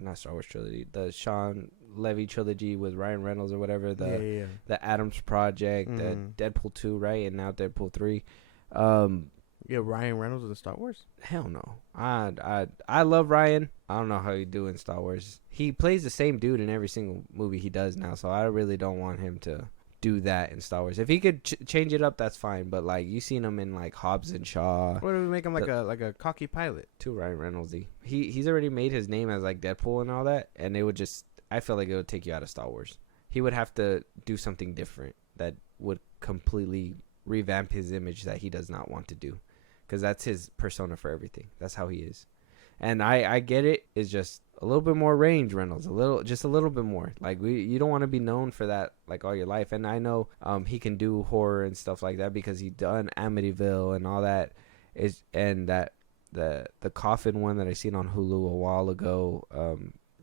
not Star Wars trilogy, the Shawn Levy trilogy with Ryan Reynolds or whatever, the Adams Project, the Deadpool 2, right, and now Deadpool 3. Ryan Reynolds in Star Wars? Hell no. I love Ryan. I don't know how he do in Star Wars. He plays the same dude in every single movie he does now, so I really don't want him to do that in Star Wars. If he could change it up, that's fine. But like you seen him in like Hobbs and Shaw. What if we make him like a cocky pilot? Too Ryan Reynoldsy. He's already made his name as like Deadpool and all that, and it would just, I feel like it would take you out of Star Wars. He would have to do something different that would completely revamp his image that he does not want to do, because that's his persona for everything. That's how he is. And I get it. It's just a little bit more range, Reynolds. Just a little bit more. Like you don't want to be known for that like all your life. And I know he can do horror and stuff like that because he done Amityville and all that. The Coffin one that I seen on Hulu a while ago.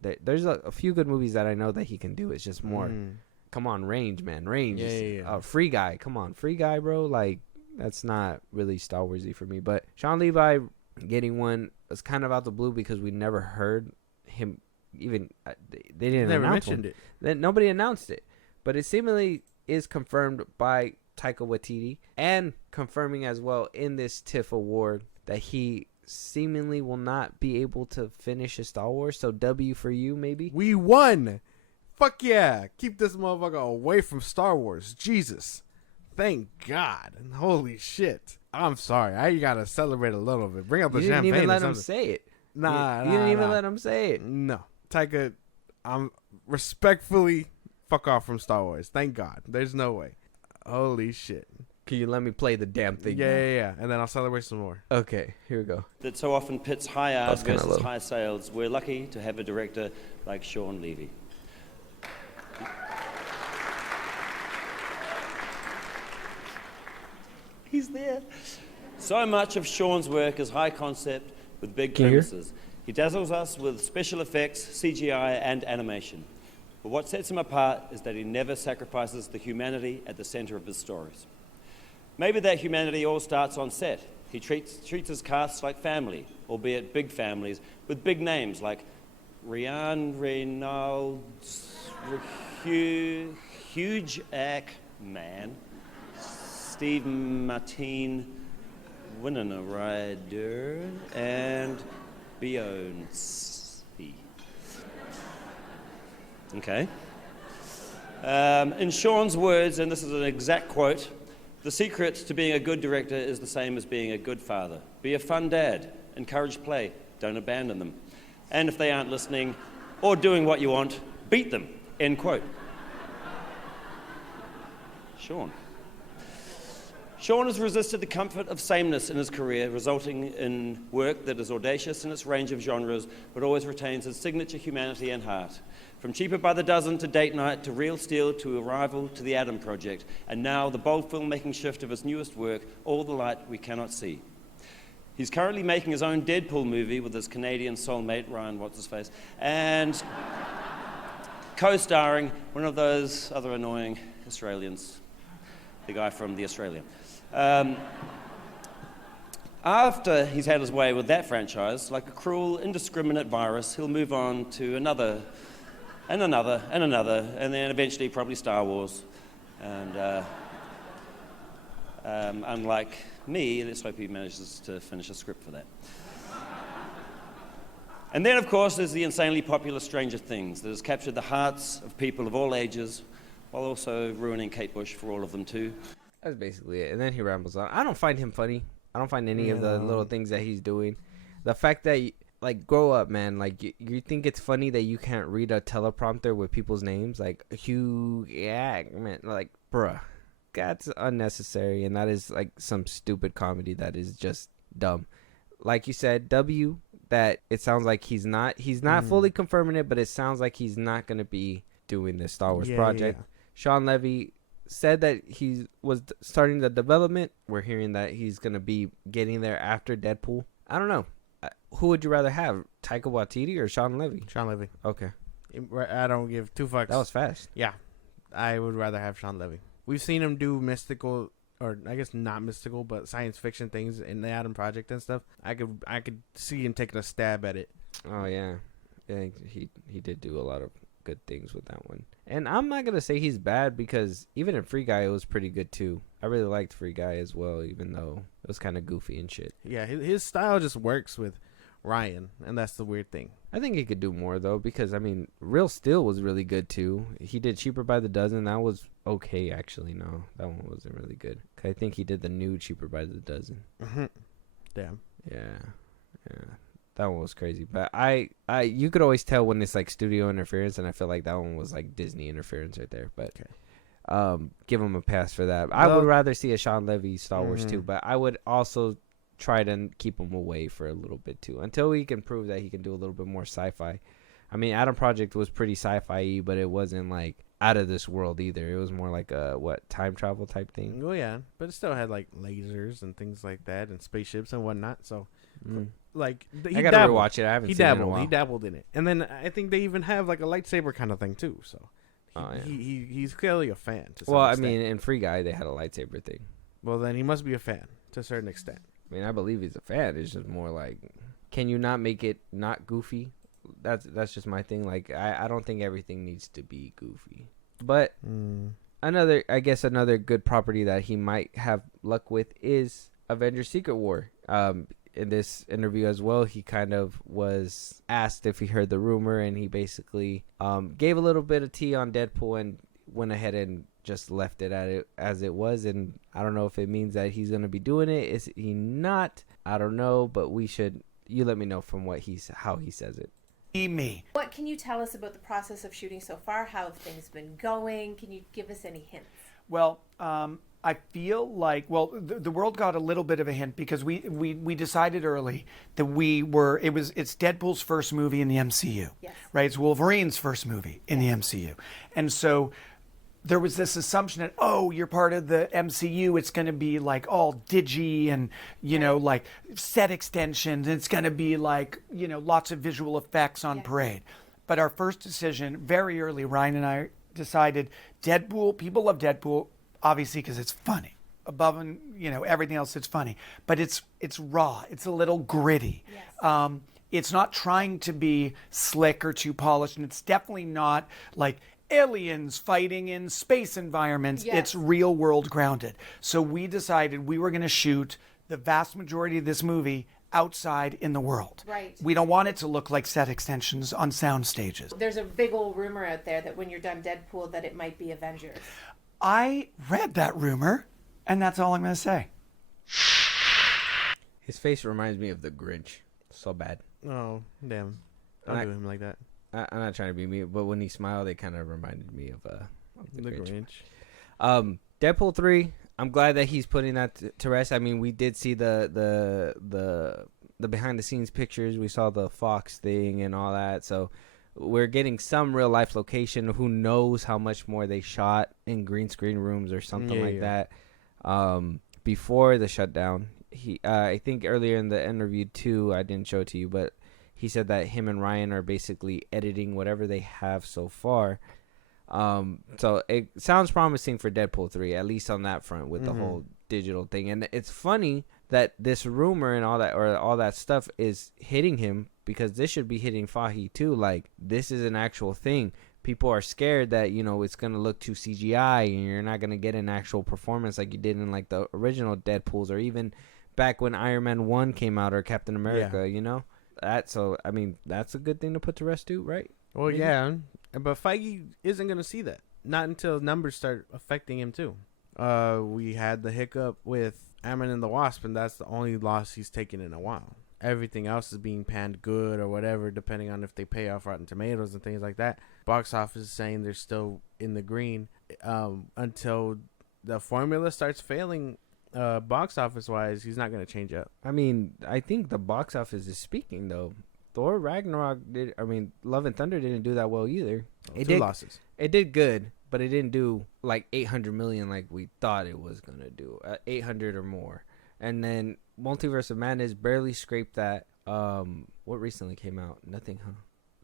There's a few good movies that I know that he can do. It's just more. Come on, range, man, range. Yeah. Free Guy. Come on, Free Guy, bro. Like that's not really Star Warsy for me. But Shawn Levy getting one was kind of out the blue because we never heard him even they didn't Never announce mentioned one. it. Then nobody announced it, but it seemingly is confirmed by Taika Waititi and confirming as well in this TIFF award that he seemingly will not be able to finish a Star Wars. So W for you, maybe. We won. Fuck yeah. Keep this motherfucker away from Star Wars. Jesus. Thank God. Holy shit. I'm sorry. I gotta celebrate a little bit. Bring up the You didn't champagne. even or let him something. say it. Nah, you didn't even let him say it. No. Taika, I'm respectfully fuck off from Star Wars. Thank God. There's no way. Holy shit. Can you let me play the damn thing? Yeah. And then I'll celebrate some more. Okay, here we go. That so often pits high art kinda versus low. high sales. We're lucky to have a director like Shawn Levy. He's there. So much of Shawn's work is high concept with big Can you hear? premises. He dazzles us with special effects, CGI, and animation. But what sets him apart is that he never sacrifices the humanity at the center of his stories. Maybe that humanity all starts on set. He treats his cast like family, albeit big families, with big names like Ryan Reynolds, Hugh Jackman, Steve Martin, Winona Ryder, and Beyoncé. Okay. In Shawn's words, and this is an exact quote, the secret to being a good director is the same as being a good father. Be a fun dad. Encourage play. Don't abandon them. And if they aren't listening or doing what you want, beat them. End quote. Shawn. Shawn has resisted the comfort of sameness in his career, resulting in work that is audacious in its range of genres, but always retains his signature humanity and heart. From Cheaper by the Dozen to Date Night to Real Steel to Arrival to The Adam Project, and now the bold filmmaking shift of his newest work, All the Light We Cannot See. He's currently making his own Deadpool movie with his Canadian soulmate, Ryan What's-His-Face, and co-starring one of those other annoying Australians, the guy from The Australian. After he's had his way with that franchise, like a cruel, indiscriminate virus, he'll move on to another, and another, and another, and then eventually probably Star Wars. And unlike me, let's hope he manages to finish a script for that. And then, of course, there's the insanely popular Stranger Things that has captured the hearts of people of all ages, while also ruining Kate Bush for all of them too. That's basically it. And then he rambles on. I don't find him funny. I don't find any of the little things that he's doing. The fact that, like, grow up, man. Like, you think it's funny that you can't read a teleprompter with people's names? Like, Hugh Jackman. Like, bruh. That's unnecessary. And that is, like, some stupid comedy that is just dumb. Like you said, W, that it sounds like he's not fully confirming it, but it sounds like he's not going to be doing this Star Wars project. Yeah. Shawn Levy said that he was starting the development. We're hearing that he's going to be getting there after Deadpool. I don't know. Who would you rather have, Taika Waititi or Shawn Levy? Shawn Levy. Okay. I don't give two fucks. That was fast. Yeah. I would rather have Shawn Levy. We've seen him do mystical, or I guess not mystical, but science fiction things in the Adam Project and stuff. I could see him taking a stab at it. Oh, yeah. Yeah, he did do a lot of good things with that one. And I'm not going to say he's bad, because even in Free Guy, it was pretty good, too. I really liked Free Guy as well, even though it was kind of goofy and shit. Yeah, his style just works with Ryan, and that's the weird thing. I think he could do more, though, because, I mean, Real Steel was really good, too. He did Cheaper by the Dozen. That was okay, actually. No, that one wasn't really good. I think he did the new Cheaper by the Dozen. Mm-hmm. Damn. Yeah. That one was crazy. But you could always tell when it's, like, studio interference, and I feel like that one was, like, Disney interference right there. But give him a pass for that. I would rather see a Shawn Levy Star Wars, too, but I would also try to keep him away for a little bit too, until he can prove that he can do a little bit more sci-fi. I mean, Adam Project was pretty sci-fi-y, but it wasn't like out of this world either. It was more like a time travel type thing. Oh yeah, but it still had like lasers and things like that, and spaceships and whatnot. So, like, I gotta rewatch it. I haven't seen it in a while. He dabbled in it, and then I think they even have like a lightsaber kind of thing too. So, he's clearly a fan. To some extent. I mean, in Free Guy they had a lightsaber thing. Well, then he must be a fan to a certain extent. I mean, I believe he's a fan. It's just more like, can you not make it not goofy? That's just my thing. Like, I don't think everything needs to be goofy. But another good property that he might have luck with is Avengers Secret War. In this interview as well, he kind of was asked if he heard the rumor, and he basically gave a little bit of tea on Deadpool and went ahead and just left it at it as it was. And I don't know if it means that he's going to be doing it. Is he not? I don't know, but you let me know from how he says it. Me. What can you tell us about the process of shooting so far? How have things been going? Can you give us any hints? Well, I feel like, the world got a little bit of a hint because we decided early that it's Deadpool's first movie in the MCU, yes. Right? It's Wolverine's first movie in the MCU. And so there was this assumption that, you're part of the MCU, it's going to be like all digi and, like set extensions. It's going to be like, lots of visual effects on parade. But our first decision, very early, Ryan and I decided Deadpool, people love Deadpool, obviously because it's funny. Above and, everything else, it's funny. But it's raw. It's a little gritty. Yes. It's not trying to be slick or too polished. And it's definitely not like aliens fighting in space environments. Yes. It's real world grounded. So we decided we were going to shoot the vast majority of this movie outside in the world. Right. We don't want it to look like set extensions on sound stages. There's a big old rumor out there that when you're done Deadpool that it might be Avengers. I read that rumor, and that's all I'm going to say. His face reminds me of the Grinch. So bad. Oh, damn. Don't do him like that. I'm not trying to be mean, but when he smiled, it kind of reminded me of the Grinch. Deadpool 3, I'm glad that he's putting that to rest. I mean, we did see the behind the scenes pictures. We saw the Fox thing and all that. So we're getting some real life location. Who knows how much more they shot in green screen rooms or something like that before the shutdown. I think earlier in the interview too, I didn't show it to you, but he said that him and Ryan are basically editing whatever they have so far. So it sounds promising for Deadpool 3, at least on that front with the whole digital thing. And it's funny that this rumor and all that stuff is hitting him, because this should be hitting Fahey too. Like, this is an actual thing. People are scared that, it's going to look too CGI and you're not going to get an actual performance like you did in like the original Deadpools, or even back when Iron Man 1 came out, or Captain America, So, I mean, that's a good thing to put to rest too, right? Well, maybe. Yeah. But Feige isn't going to see that. Not until numbers start affecting him too. We had the hiccup with Ant-Man and the Wasp, and that's the only loss he's taken in a while. Everything else is being panned good or whatever, depending on if they pay off Rotten Tomatoes and things like that. Box office is saying they're still in the green until the formula starts failing. Box office wise, he's not going to change up. I mean, I think the box office is speaking though. Thor Ragnarok Love and Thunder didn't do that well either. Two losses. It did good, but it didn't do like 800 million like we thought it was going to do. 800 or more. And then Multiverse of Madness barely scraped that. What recently came out? Nothing, huh?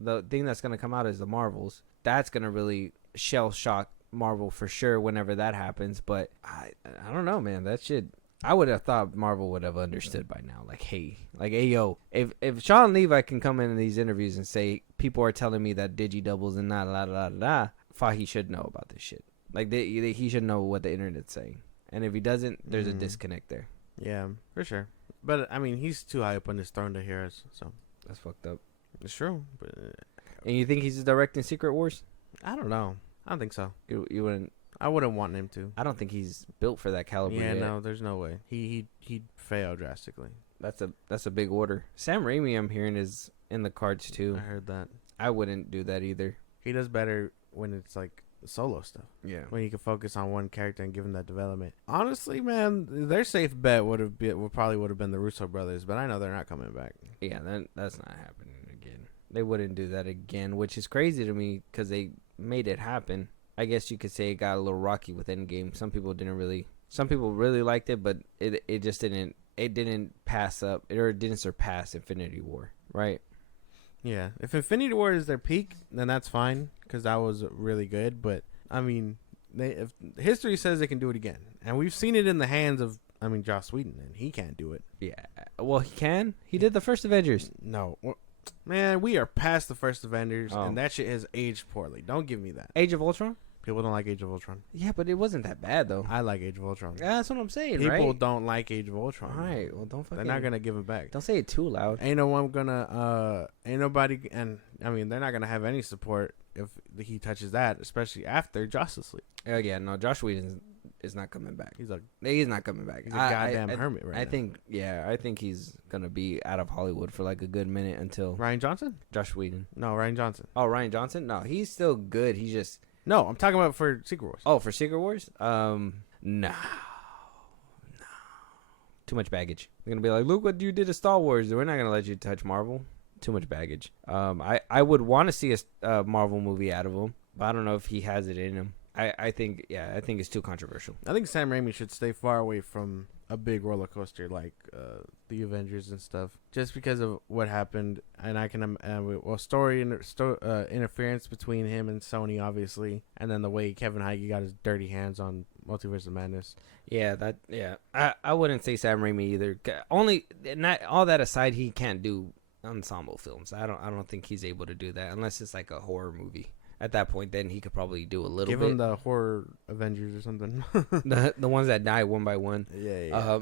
The thing that's going to come out is the Marvels. That's going to really shell shock Marvel for sure whenever that happens. But I don't know, man. That shit, I would have thought Marvel would have understood by now. Like, hey, yo, if Shawn Levy can come in these interviews and say people are telling me that digi doubles and Fahey should know about this shit. Like, he should know what the internet's saying. And if he doesn't, there's a disconnect there. Yeah, for sure. But I mean, he's too high up on his throne to hear us. So that's fucked up. It's true. But and you think he's directing Secret Wars? I don't know. I don't think so. You wouldn't. I wouldn't want him to. I don't think he's built for that caliber. Yeah, yet. No, there's no way. He'd fail drastically. That's a big order. Sam Raimi, I'm hearing, is in the cards too. I heard that. I wouldn't do that either. He does better when it's like solo stuff. Yeah. When you can focus on one character and give him that development. Honestly, man, their safe bet probably would have been the Russo brothers, but I know they're not coming back. Yeah, that's not happening again. They wouldn't do that again, which is crazy to me because they made it happen. I guess you could say it got a little rocky with Endgame. Some people really liked it, but it just didn't pass up, or it didn't surpass Infinity War, right? Yeah, if Infinity War is their peak, then that's fine, because that was really good. But I mean, if history says they can do it again, and we've seen it in the hands of, Joss Whedon, and he can't do it. Yeah, well, he can. He did the first Avengers. No, Man, we are past the first Avengers, and that shit has aged poorly. Don't give me that. Age of Ultron? People don't like Age of Ultron. Yeah, but it wasn't that bad, though. I like Age of Ultron. Yeah, that's what I'm saying, People right? don't like Age of Ultron. All right, well, don't fucking... They're not going to give it back. Don't say it too loud. Ain't no one gonna, ain't nobody, and, I mean, they're not going to have any support if he touches that, especially after Justice League. Yeah, no, Josh Whedon is not coming back. He's not coming back. He's a goddamn hermit right now. I think he's gonna be out of Hollywood for like a good minute until Ryan Johnson. Josh Whedon. No, Ryan Johnson. Oh, Ryan Johnson. No, he's still good. He's just no. I'm talking about for Secret Wars. Oh, for Secret Wars. No. Too much baggage. They're gonna be like, look what you did to Star Wars. We're not gonna let you touch Marvel. Too much baggage. I would want to see a Marvel movie out of him, but I don't know if he has it in him. I think it's too controversial. I think Sam Raimi should stay far away from a big roller coaster like the Avengers and stuff, just because of what happened. And I can interference between him and Sony, obviously, and then the way Kevin Feige got his dirty hands on Multiverse of Madness. I wouldn't say Sam Raimi either. Only not all that aside, he can't do ensemble films. I don't think he's able to do that unless it's like a horror movie. At that point, then he could probably do a little bit. Give him the horror Avengers or something. the ones that die one by one. Yeah.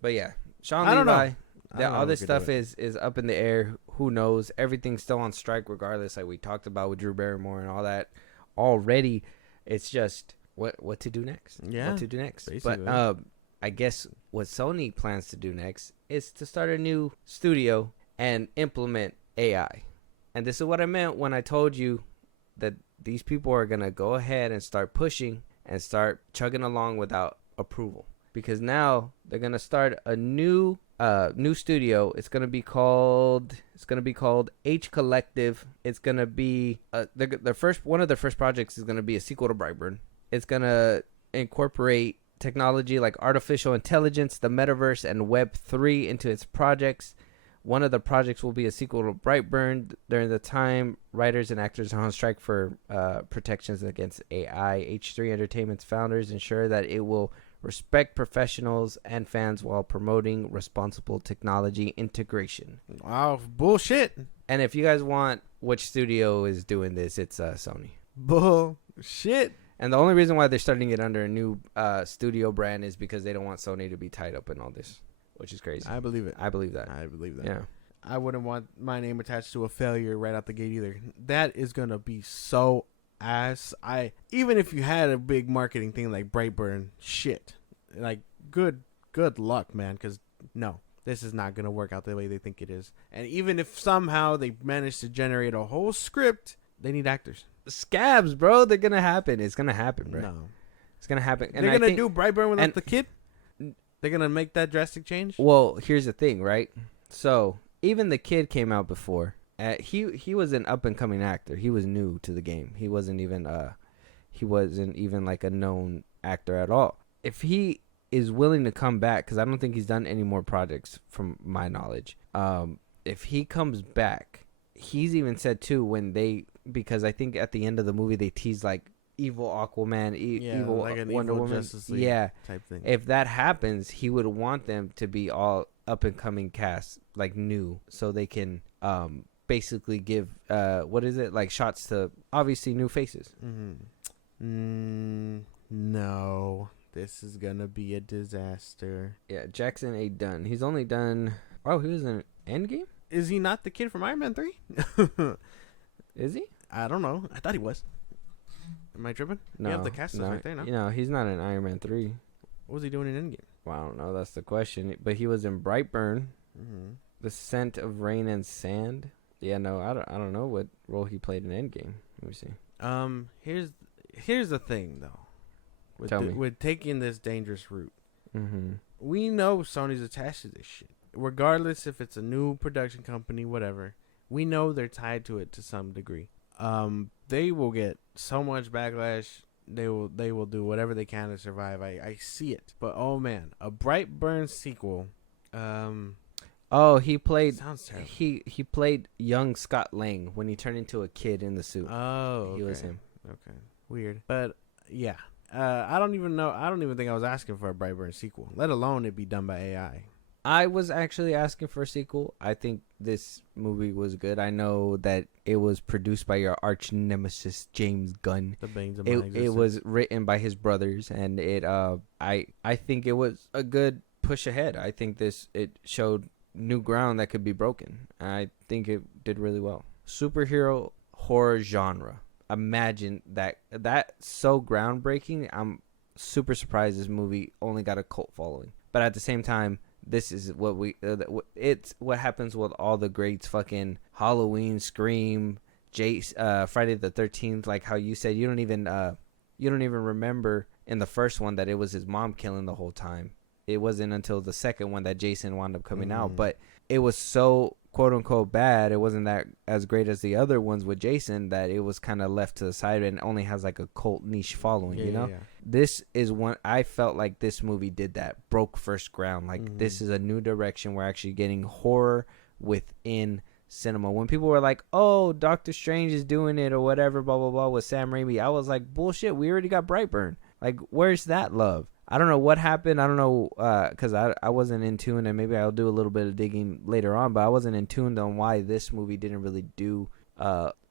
But yeah, Shawn I don't Levi. know. All this stuff is up in the air. Who knows? Everything's still on strike regardless, like we talked about with Drew Barrymore and all that already. It's just what to do next. Yeah. What to do next. Basically. But I guess what Sony plans to do next is to start a new studio and implement AI. And this is what I meant when I told you that these people are going to go ahead and start pushing and start chugging along without approval. Because now they're going to start a new studio. It's going to be called H Collective. It's going to be one of their first projects is going to be a sequel to Brightburn. It's going to incorporate technology like artificial intelligence, the metaverse, and Web3 into its projects. One of the projects will be a sequel to Brightburn. During the time writers and actors are on strike for protections against AI, H3 Entertainment's founders ensure that it will respect professionals and fans while promoting responsible technology integration. Wow, bullshit. And if you guys want which studio is doing this, it's Sony. Bullshit. And the only reason why they're starting it under a new studio brand is because they don't want Sony to be tied up in all this. Which is crazy. I believe it. I believe that. Yeah. I wouldn't want my name attached to a failure right out the gate either. That is going to be so ass. Even if you had a big marketing thing like Brightburn, shit. Like, good luck, man. Because, no, this is not going to work out the way they think it is. And even if somehow they manage to generate a whole script, they need actors. Scabs, bro. They're going to happen. It's going to happen, bro. No. It's going to happen. And they're going to do Brightburn without the kid? They're going to make that drastic change? Well, here's the thing, right? So, even the kid came out before. He was an up-and-coming actor. He was new to the game. He wasn't even like a known actor at all. If he is willing to come back, because I don't think he's done any more projects from my knowledge. If he comes back, he's even said, too, because I think at the end of the movie they tease, like, evil Aquaman, evil like an Wonder evil Woman, Justice League type thing. If that happens, he would want them to be all up and coming cast, like new, so they can basically give like shots to obviously new faces. No, this is gonna be a disaster. Yeah, Jackson A. Dunn. He's only done. Oh, he was in Endgame. Is he not the kid from Iron Man 3? Is he? I don't know. I thought he was. Am I tripping? No, you have the cast list right there, no? You know, he's not in Iron Man 3. What was he doing in Endgame? Well, I don't know. That's the question. But he was in Brightburn, The Scent of Rain and Sand. Yeah, no, I don't know what role he played in Endgame. Let me see. Here's the thing, though. Tell me. With taking this dangerous route, Mm-hmm. we know Sony's attached to this shit. Regardless if it's a new production company, whatever, we know they're tied to it to some degree. They will get so much backlash. They will do whatever they can to survive. I see it. But oh man, a Brightburn sequel. Oh, he played. Sounds terrible. He played young Scott Lang when he turned into a kid in the suit. Oh, he was him. Okay, weird. But yeah, I don't even know. I don't even think I was asking for a Brightburn sequel, let alone it be done by AI. I was actually asking for a sequel. I think this movie was good. I know that it was produced by your arch nemesis James Gunn. The Banes of my existence. It was written by his brothers, and I think it was a good push ahead. I think it showed new ground that could be broken. I think it did really well. Superhero horror genre. Imagine that's so groundbreaking. I'm super surprised this movie only got a cult following. But at the same time, this is what it's what happens with all the greats. Fucking Halloween, Scream, Friday the 13th. Like how you said, you don't even remember in the first one that it was his mom killing the whole time. It wasn't until the second one that Jason wound up coming out. But it was so quote unquote bad. It wasn't that as great as the other ones with Jason that it was kind of left to the side and only has like a cult niche following. You know. Yeah. This is one I felt like this movie did that, broke first ground. Like this is a new direction. We're actually getting horror within cinema. When people were like, "Oh, Doctor Strange is doing it" or whatever, blah blah blah with Sam Raimi, I was like, "Bullshit! We already got Brightburn. Like, where's that love?" I don't know what happened. I don't know because I wasn't in tune, and maybe I'll do a little bit of digging later on. But I wasn't in tune on why this movie didn't really do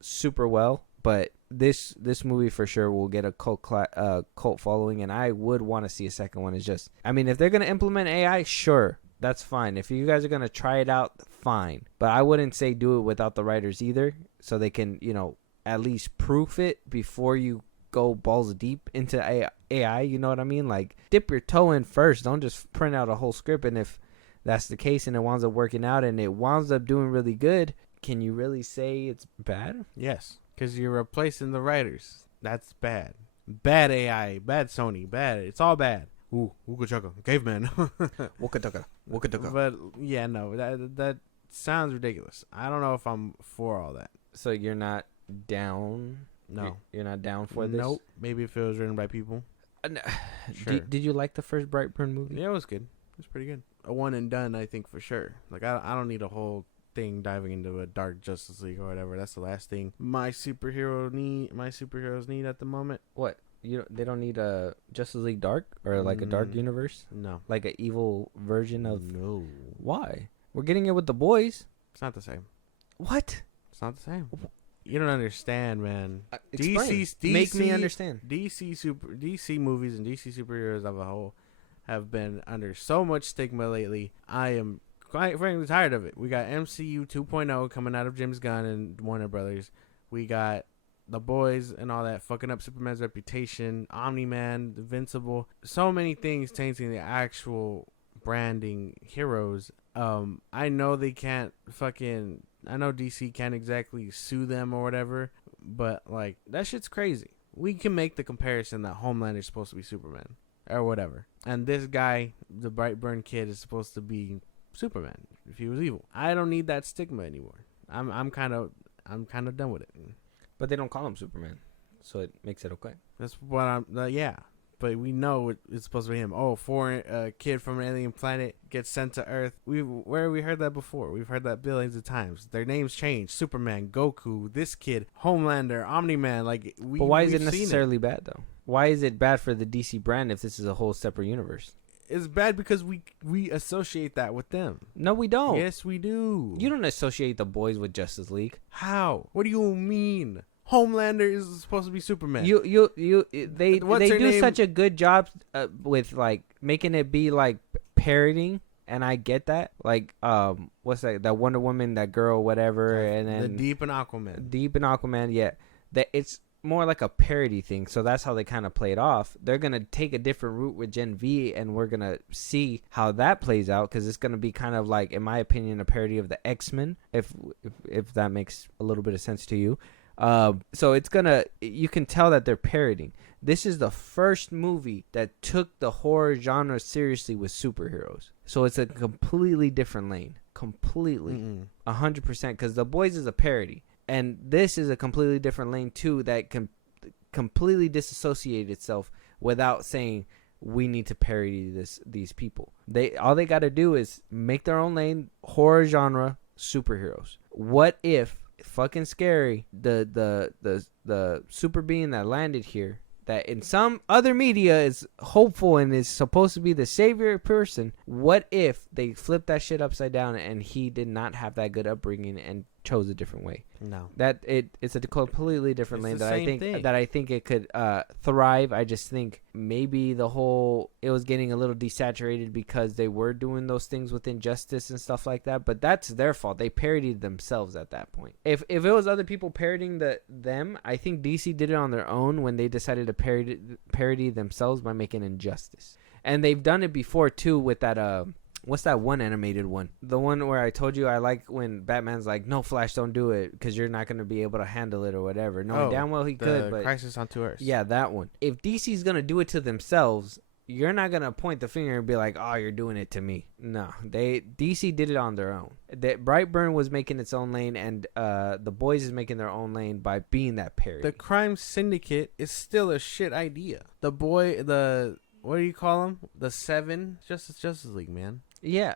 super well. But this movie for sure will get a cult following, and I would want to see a second one. It's just, I mean, if they're gonna implement AI, sure, that's fine. If you guys are gonna try it out, fine. But I wouldn't say do it without the writers either, so they can, at least proof it before you go balls deep into AI. You know what I mean? Like, dip your toe in first. Don't just print out a whole script. And if that's the case and it winds up working out and it winds up doing really good, can you really say it's bad? Yes. Because you're replacing the writers. That's bad. Bad AI. Bad Sony. Bad. It's all bad. Ooh, Wooka Chugga. Caveman. Wooka Chugga. Wooka Chugga. But, yeah, no. That sounds ridiculous. I don't know if I'm for all that. So you're not down? No. You're not down for this? Nope. Maybe if it was written by people. No. Sure. Did you like the first Brightburn movie? Yeah, it was good. It was pretty good. A one and done, I think, for sure. Like, I don't need a whole thing diving into a dark Justice League or whatever. That's the last thing my superheroes need at the moment. What? They don't need a Justice League Dark or like a dark universe? No. Like an evil version of... No. Why? We're getting it with the boys. It's not the same. What? It's not the same. You don't understand, man. DC, make me understand. DC movies and DC superheroes as a whole have been under so much stigma lately. I am quite frankly tired of it. We got MCU 2.0 coming out of James Gunn and Warner Brothers. We got The Boys and all that fucking up Superman's reputation, Omni-Man, Invincible. So many things tainting the actual branding heroes. I know they can't fucking... I know DC can't exactly sue them or whatever, but, like, that shit's crazy. We can make the comparison that Homelander's supposed to be Superman or whatever. And this guy, the Brightburn kid, is supposed to be Superman if he was evil. I don't need that stigma anymore. I'm kind of done with it. But they don't call him Superman, so it makes it okay. That's what yeah. But we know it's supposed to be him. Oh, foreign kid from an alien planet gets sent to Earth. Where have we heard that before? We've heard that billions of times. Their names change. Superman, Goku, this kid, Homelander, Omni-Man. Like, but why is it necessarily bad though? Why is it bad for the DC brand if this is a whole separate universe? It's bad because we associate that with them. No, we don't. Yes, we do. You don't associate the boys with Justice League. How? What do you mean? Homelander is supposed to be Superman. They do such a good job with like making it be like parroting, and I get that. Like what's that Wonder Woman, that girl, whatever, and then the Deep and Aquaman. Yeah, that it's more like a parody thing. So that's how they kind of play it off. They're gonna take a different route with Gen V, and we're gonna see how that plays out because it's gonna be kind of like, in my opinion, a parody of the X-Men. If that makes a little bit of sense to you. So you can tell that they're parodying. This is the first movie that took the horror genre seriously with superheroes. So it's a completely different lane. Completely. 100%. Because The Boys is a parody. And this is a completely different lane too that can completely disassociate itself without saying we need to parody these people. All they got to do is make their own lane, horror genre, superheroes. What if fucking scary the super being that landed here that in some other media is hopeful and is supposed to be the savior person, what if they flipped that shit upside down and he did not have that good upbringing and chose a different way? No, that it's a completely different lane that I think it could thrive. I just think maybe it was getting a little desaturated because they were doing those things with Injustice and stuff like that, but that's their fault. They parodied themselves at that point. If it was other people parodying them, I think DC did it on their own when they decided to parody themselves by making Injustice. And they've done it before too with that what's that one animated one? The one where I told you I like when Batman's like, no, Flash, don't do it because you're not going to be able to handle it or whatever. No, damn well he could. But Crisis on Two Earths. Yeah, that one. If DC's going to do it to themselves, you're not going to point the finger and be like, oh, you're doing it to me. No, DC did it on their own. Brightburn was making its own lane, and The Boys is making their own lane by being that parody. The Crime Syndicate is still a shit idea. What do you call them? The Seven? Justice League, man. Yeah,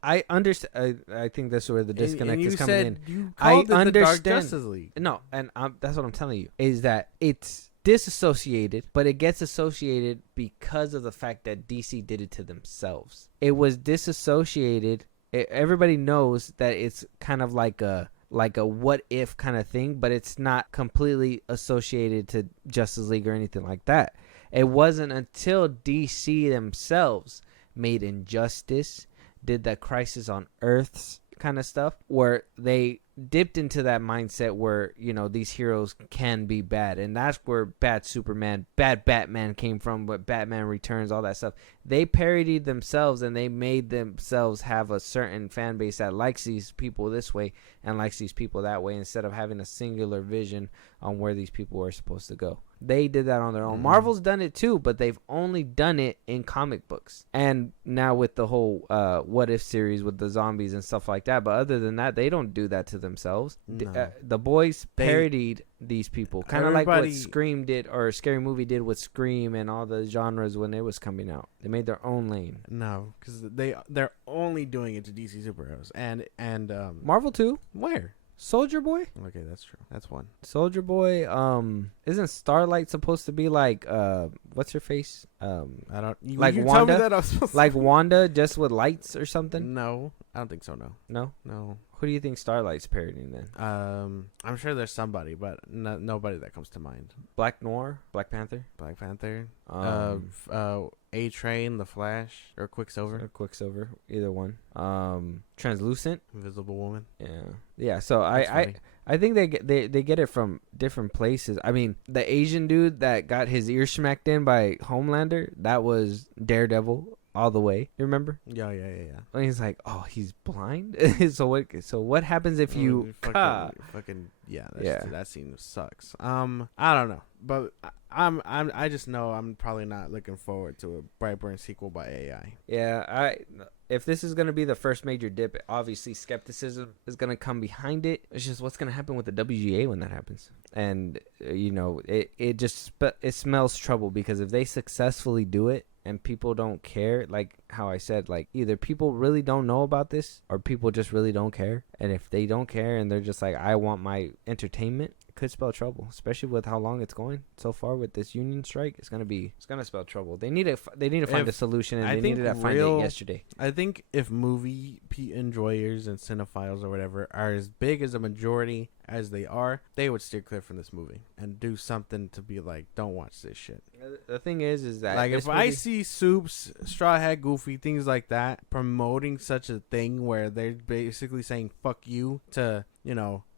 I understand. I think that's where the disconnect is coming in. You called it the Dark Justice League. No, and that's what I'm telling you is that it's disassociated, but it gets associated because of the fact that DC did it to themselves. It was disassociated. Everybody knows that it's kind of like a what if kind of thing, but it's not completely associated to Justice League or anything like that. It wasn't until DC themselves made Injustice, did that Crisis on Earths kind of stuff, where they dipped into that mindset where, these heroes can be bad. And that's where bad Superman, bad Batman came from, but Batman Returns, all that stuff. They parodied themselves and they made themselves have a certain fan base that likes these people this way and likes these people that way, instead of having a singular vision on where these people are supposed to go. They did that on their own. Marvel's done it too, but they've only done it in comic books. And now with the whole What If series with the zombies and stuff like that. But other than that, they don't do that to themselves. No. The Boys parodied these people. Kind of like what Scream did, or Scary Movie did with Scream and all the genres when it was coming out. They made their own lane. No, because they're only doing it to DC superheroes. And Marvel too? Where? Soldier Boy? Okay, that's true. That's one. Soldier Boy, isn't Starlight supposed to be like what's her face? I don't like you Wanda? Tell me that I was supposed like to... Wanda just with lights or something? No, I don't think so, no. No. Who do you think Starlight's parodying then? I'm sure there's somebody, but nobody that comes to mind. Black Noir? Black Panther? A-Train, The Flash, or Quicksilver. Either one. Translucent? Invisible Woman. Yeah. So I think they get it from different places. I mean, the Asian dude that got his ear smacked in by Homelander, that was Daredevil all the way. You remember? Yeah. And he's like, oh, he's blind. so what happens if you that scene sucks. I don't know, but I just know I'm probably not looking forward to a Brightburn sequel by AI. Yeah, if this is going to be the first major dip, obviously skepticism is going to come behind it. It's just what's going to happen with the WGA when that happens. And, it smells trouble, because if they successfully do it and people don't care, like how I said, like either people really don't know about this or people just really don't care. And if they don't care and they're just like, I want my entertainment, it could spell trouble, especially with how long it's going so far with this union strike. It's going to spell trouble. They need to find a solution, and they needed to find it yesterday. I think if movie enjoyers and cinephiles or whatever are as big as a majority as they are, they would steer clear from this movie and do something to be like, don't watch this shit. The thing is that like if I see Soups, Straw Hat Goofy, things like that promoting such a thing where they're basically saying fuck you to,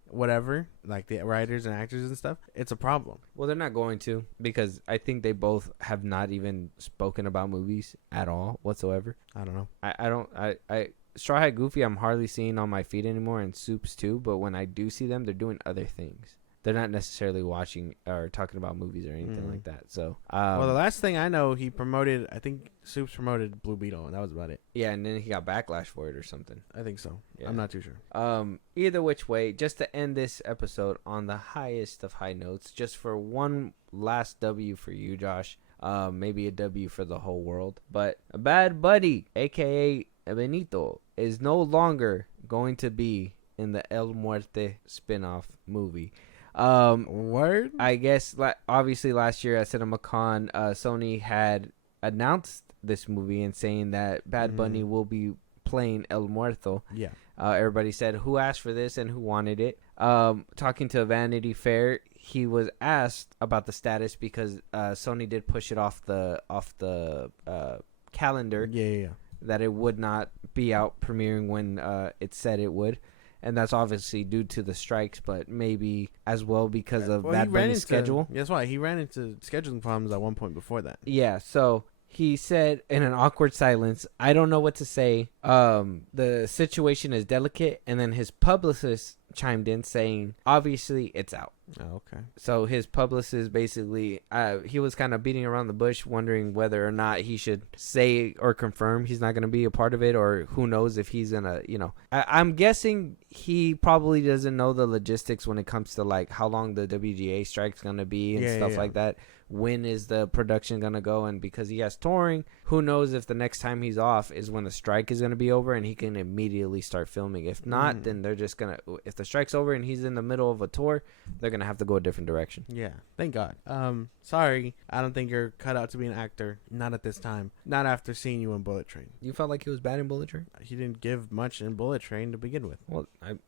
whatever, like the writers and actors and stuff, it's a problem. Well, they're not going to, because I think they both have not even spoken about movies at all whatsoever. I don't know. I Straw Hat Goofy I'm hardly seeing on my feed anymore, and Soups too, but when I do see them, they're doing other things. They're not necessarily watching or talking about movies or anything like that. So, well, the last thing I know, he promoted, I think Soups promoted Blue Beetle, and that was about it. Yeah, and then he got backlash for it or something. I think so. Yeah. I'm not too sure. Either which way, just to end this episode on the highest of high notes, just for one last W for you, Josh. Maybe a W for the whole world. But Bad Buddy, a.k.a. Benito, is no longer going to be in the El Muerte spin-off movie. Word? I guess obviously last year at CinemaCon, Sony had announced this movie and saying that Bad Bunny will be playing El Muerto. Yeah. Everybody said who asked for this and who wanted it. Talking to Vanity Fair, he was asked about the status because Sony did push it off the calendar. Yeah. That it would not be out premiering when it said it would. And that's obviously due to the strikes, but maybe as well because of Bad Bunny's schedule. That's why he ran into scheduling problems at one point before that. Yeah, so he said in an awkward silence, I don't know what to say. The situation is delicate. And then his publicist chimed in saying, obviously it's out. Oh, okay. So his publicist basically, he was kind of beating around the bush, wondering whether or not he should say or confirm he's not going to be a part of it, or who knows if he's going to, I'm guessing he probably doesn't know the logistics when it comes to like how long the WGA strike's going to be and stuff like that. When is the production going to go? And because he has touring, who knows if the next time he's off is when the strike is going to be over and he can immediately start filming. If not, then they're just going to, if the strike's over and he's in the middle of a tour, they're going to have to go a different direction. Yeah, thank God. Sorry, I don't think you're cut out to be an actor. Not at this time. Not after seeing you in Bullet Train. You felt like he was bad in Bullet Train? He didn't give much in Bullet Train to begin with. Well,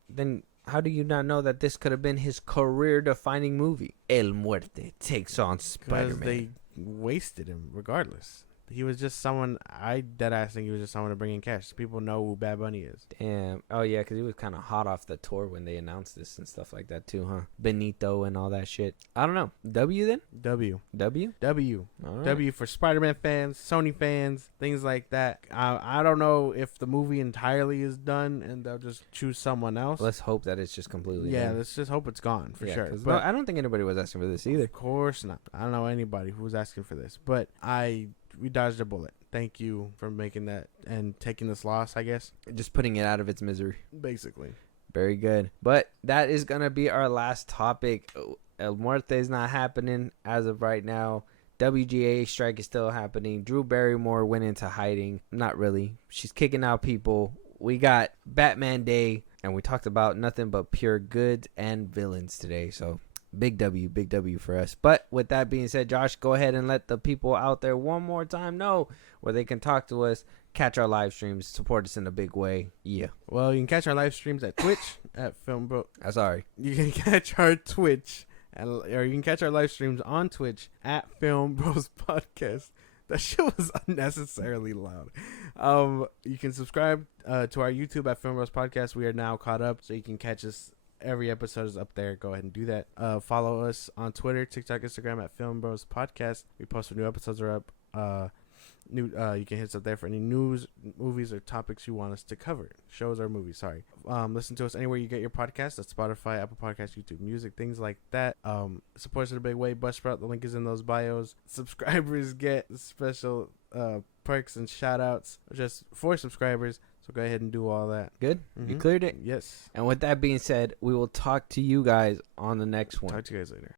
then how do you not know that this could have been his career-defining movie? El Muerte takes on Spider-Man. Because they wasted him regardless. He was just someone, I deadass think he was just someone to bring in cash. People know who Bad Bunny is. Damn. Oh, yeah, because he was kind of hot off the tour when they announced this and stuff like that, too, huh? Benito and all that shit. I don't know. W, then? W. W? W. All right. W for Spider-Man fans, Sony fans, things like that. I don't know if the movie entirely is done and they'll just choose someone else. Let's hope that it's just completely done. Let's just hope it's gone for sure. But I don't think anybody was asking for this either. Of course not. I don't know anybody who was asking for this. But we dodged a bullet. Thank you for making that and taking this loss, I guess. Just putting it out of its misery. Basically. Very good. But that is going to be our last topic. El Muerte is not happening as of right now. WGA strike is still happening. Drew Barrymore went into hiding. Not really. She's kicking out people. We got Batman Day, and we talked about nothing but pure goods and villains today. So big W for us. But with that being said, Josh, go ahead and let the people out there one more time know where they can talk to us, catch our live streams, support us in a big way. Yeah. Well, you can catch our live streams at Twitch at Filmbros. Sorry. You can catch our Twitch, or you can catch our live streams on Twitch at Filmbros Podcast. That shit was unnecessarily loud. You can subscribe to our YouTube at Filmbros Podcast. We are now caught up, so you can catch us. Every episode is up there. Go ahead and do that. Follow us on Twitter, TikTok, Instagram at Filmbros Podcast. We post when new episodes are up. You can hit us up there for any news, movies, or topics you want us to cover. Shows or movies, sorry. Listen to us anywhere you get your podcasts. That's Spotify, Apple Podcasts, YouTube Music, things like that. Support us in a big way. Buzzsprout, the link is in those bios. Subscribers get special perks and shout outs just for subscribers. So go ahead and do all that. Good? You cleared it? Yes. And with that being said, we will talk to you guys on the next one. Talk to you guys later.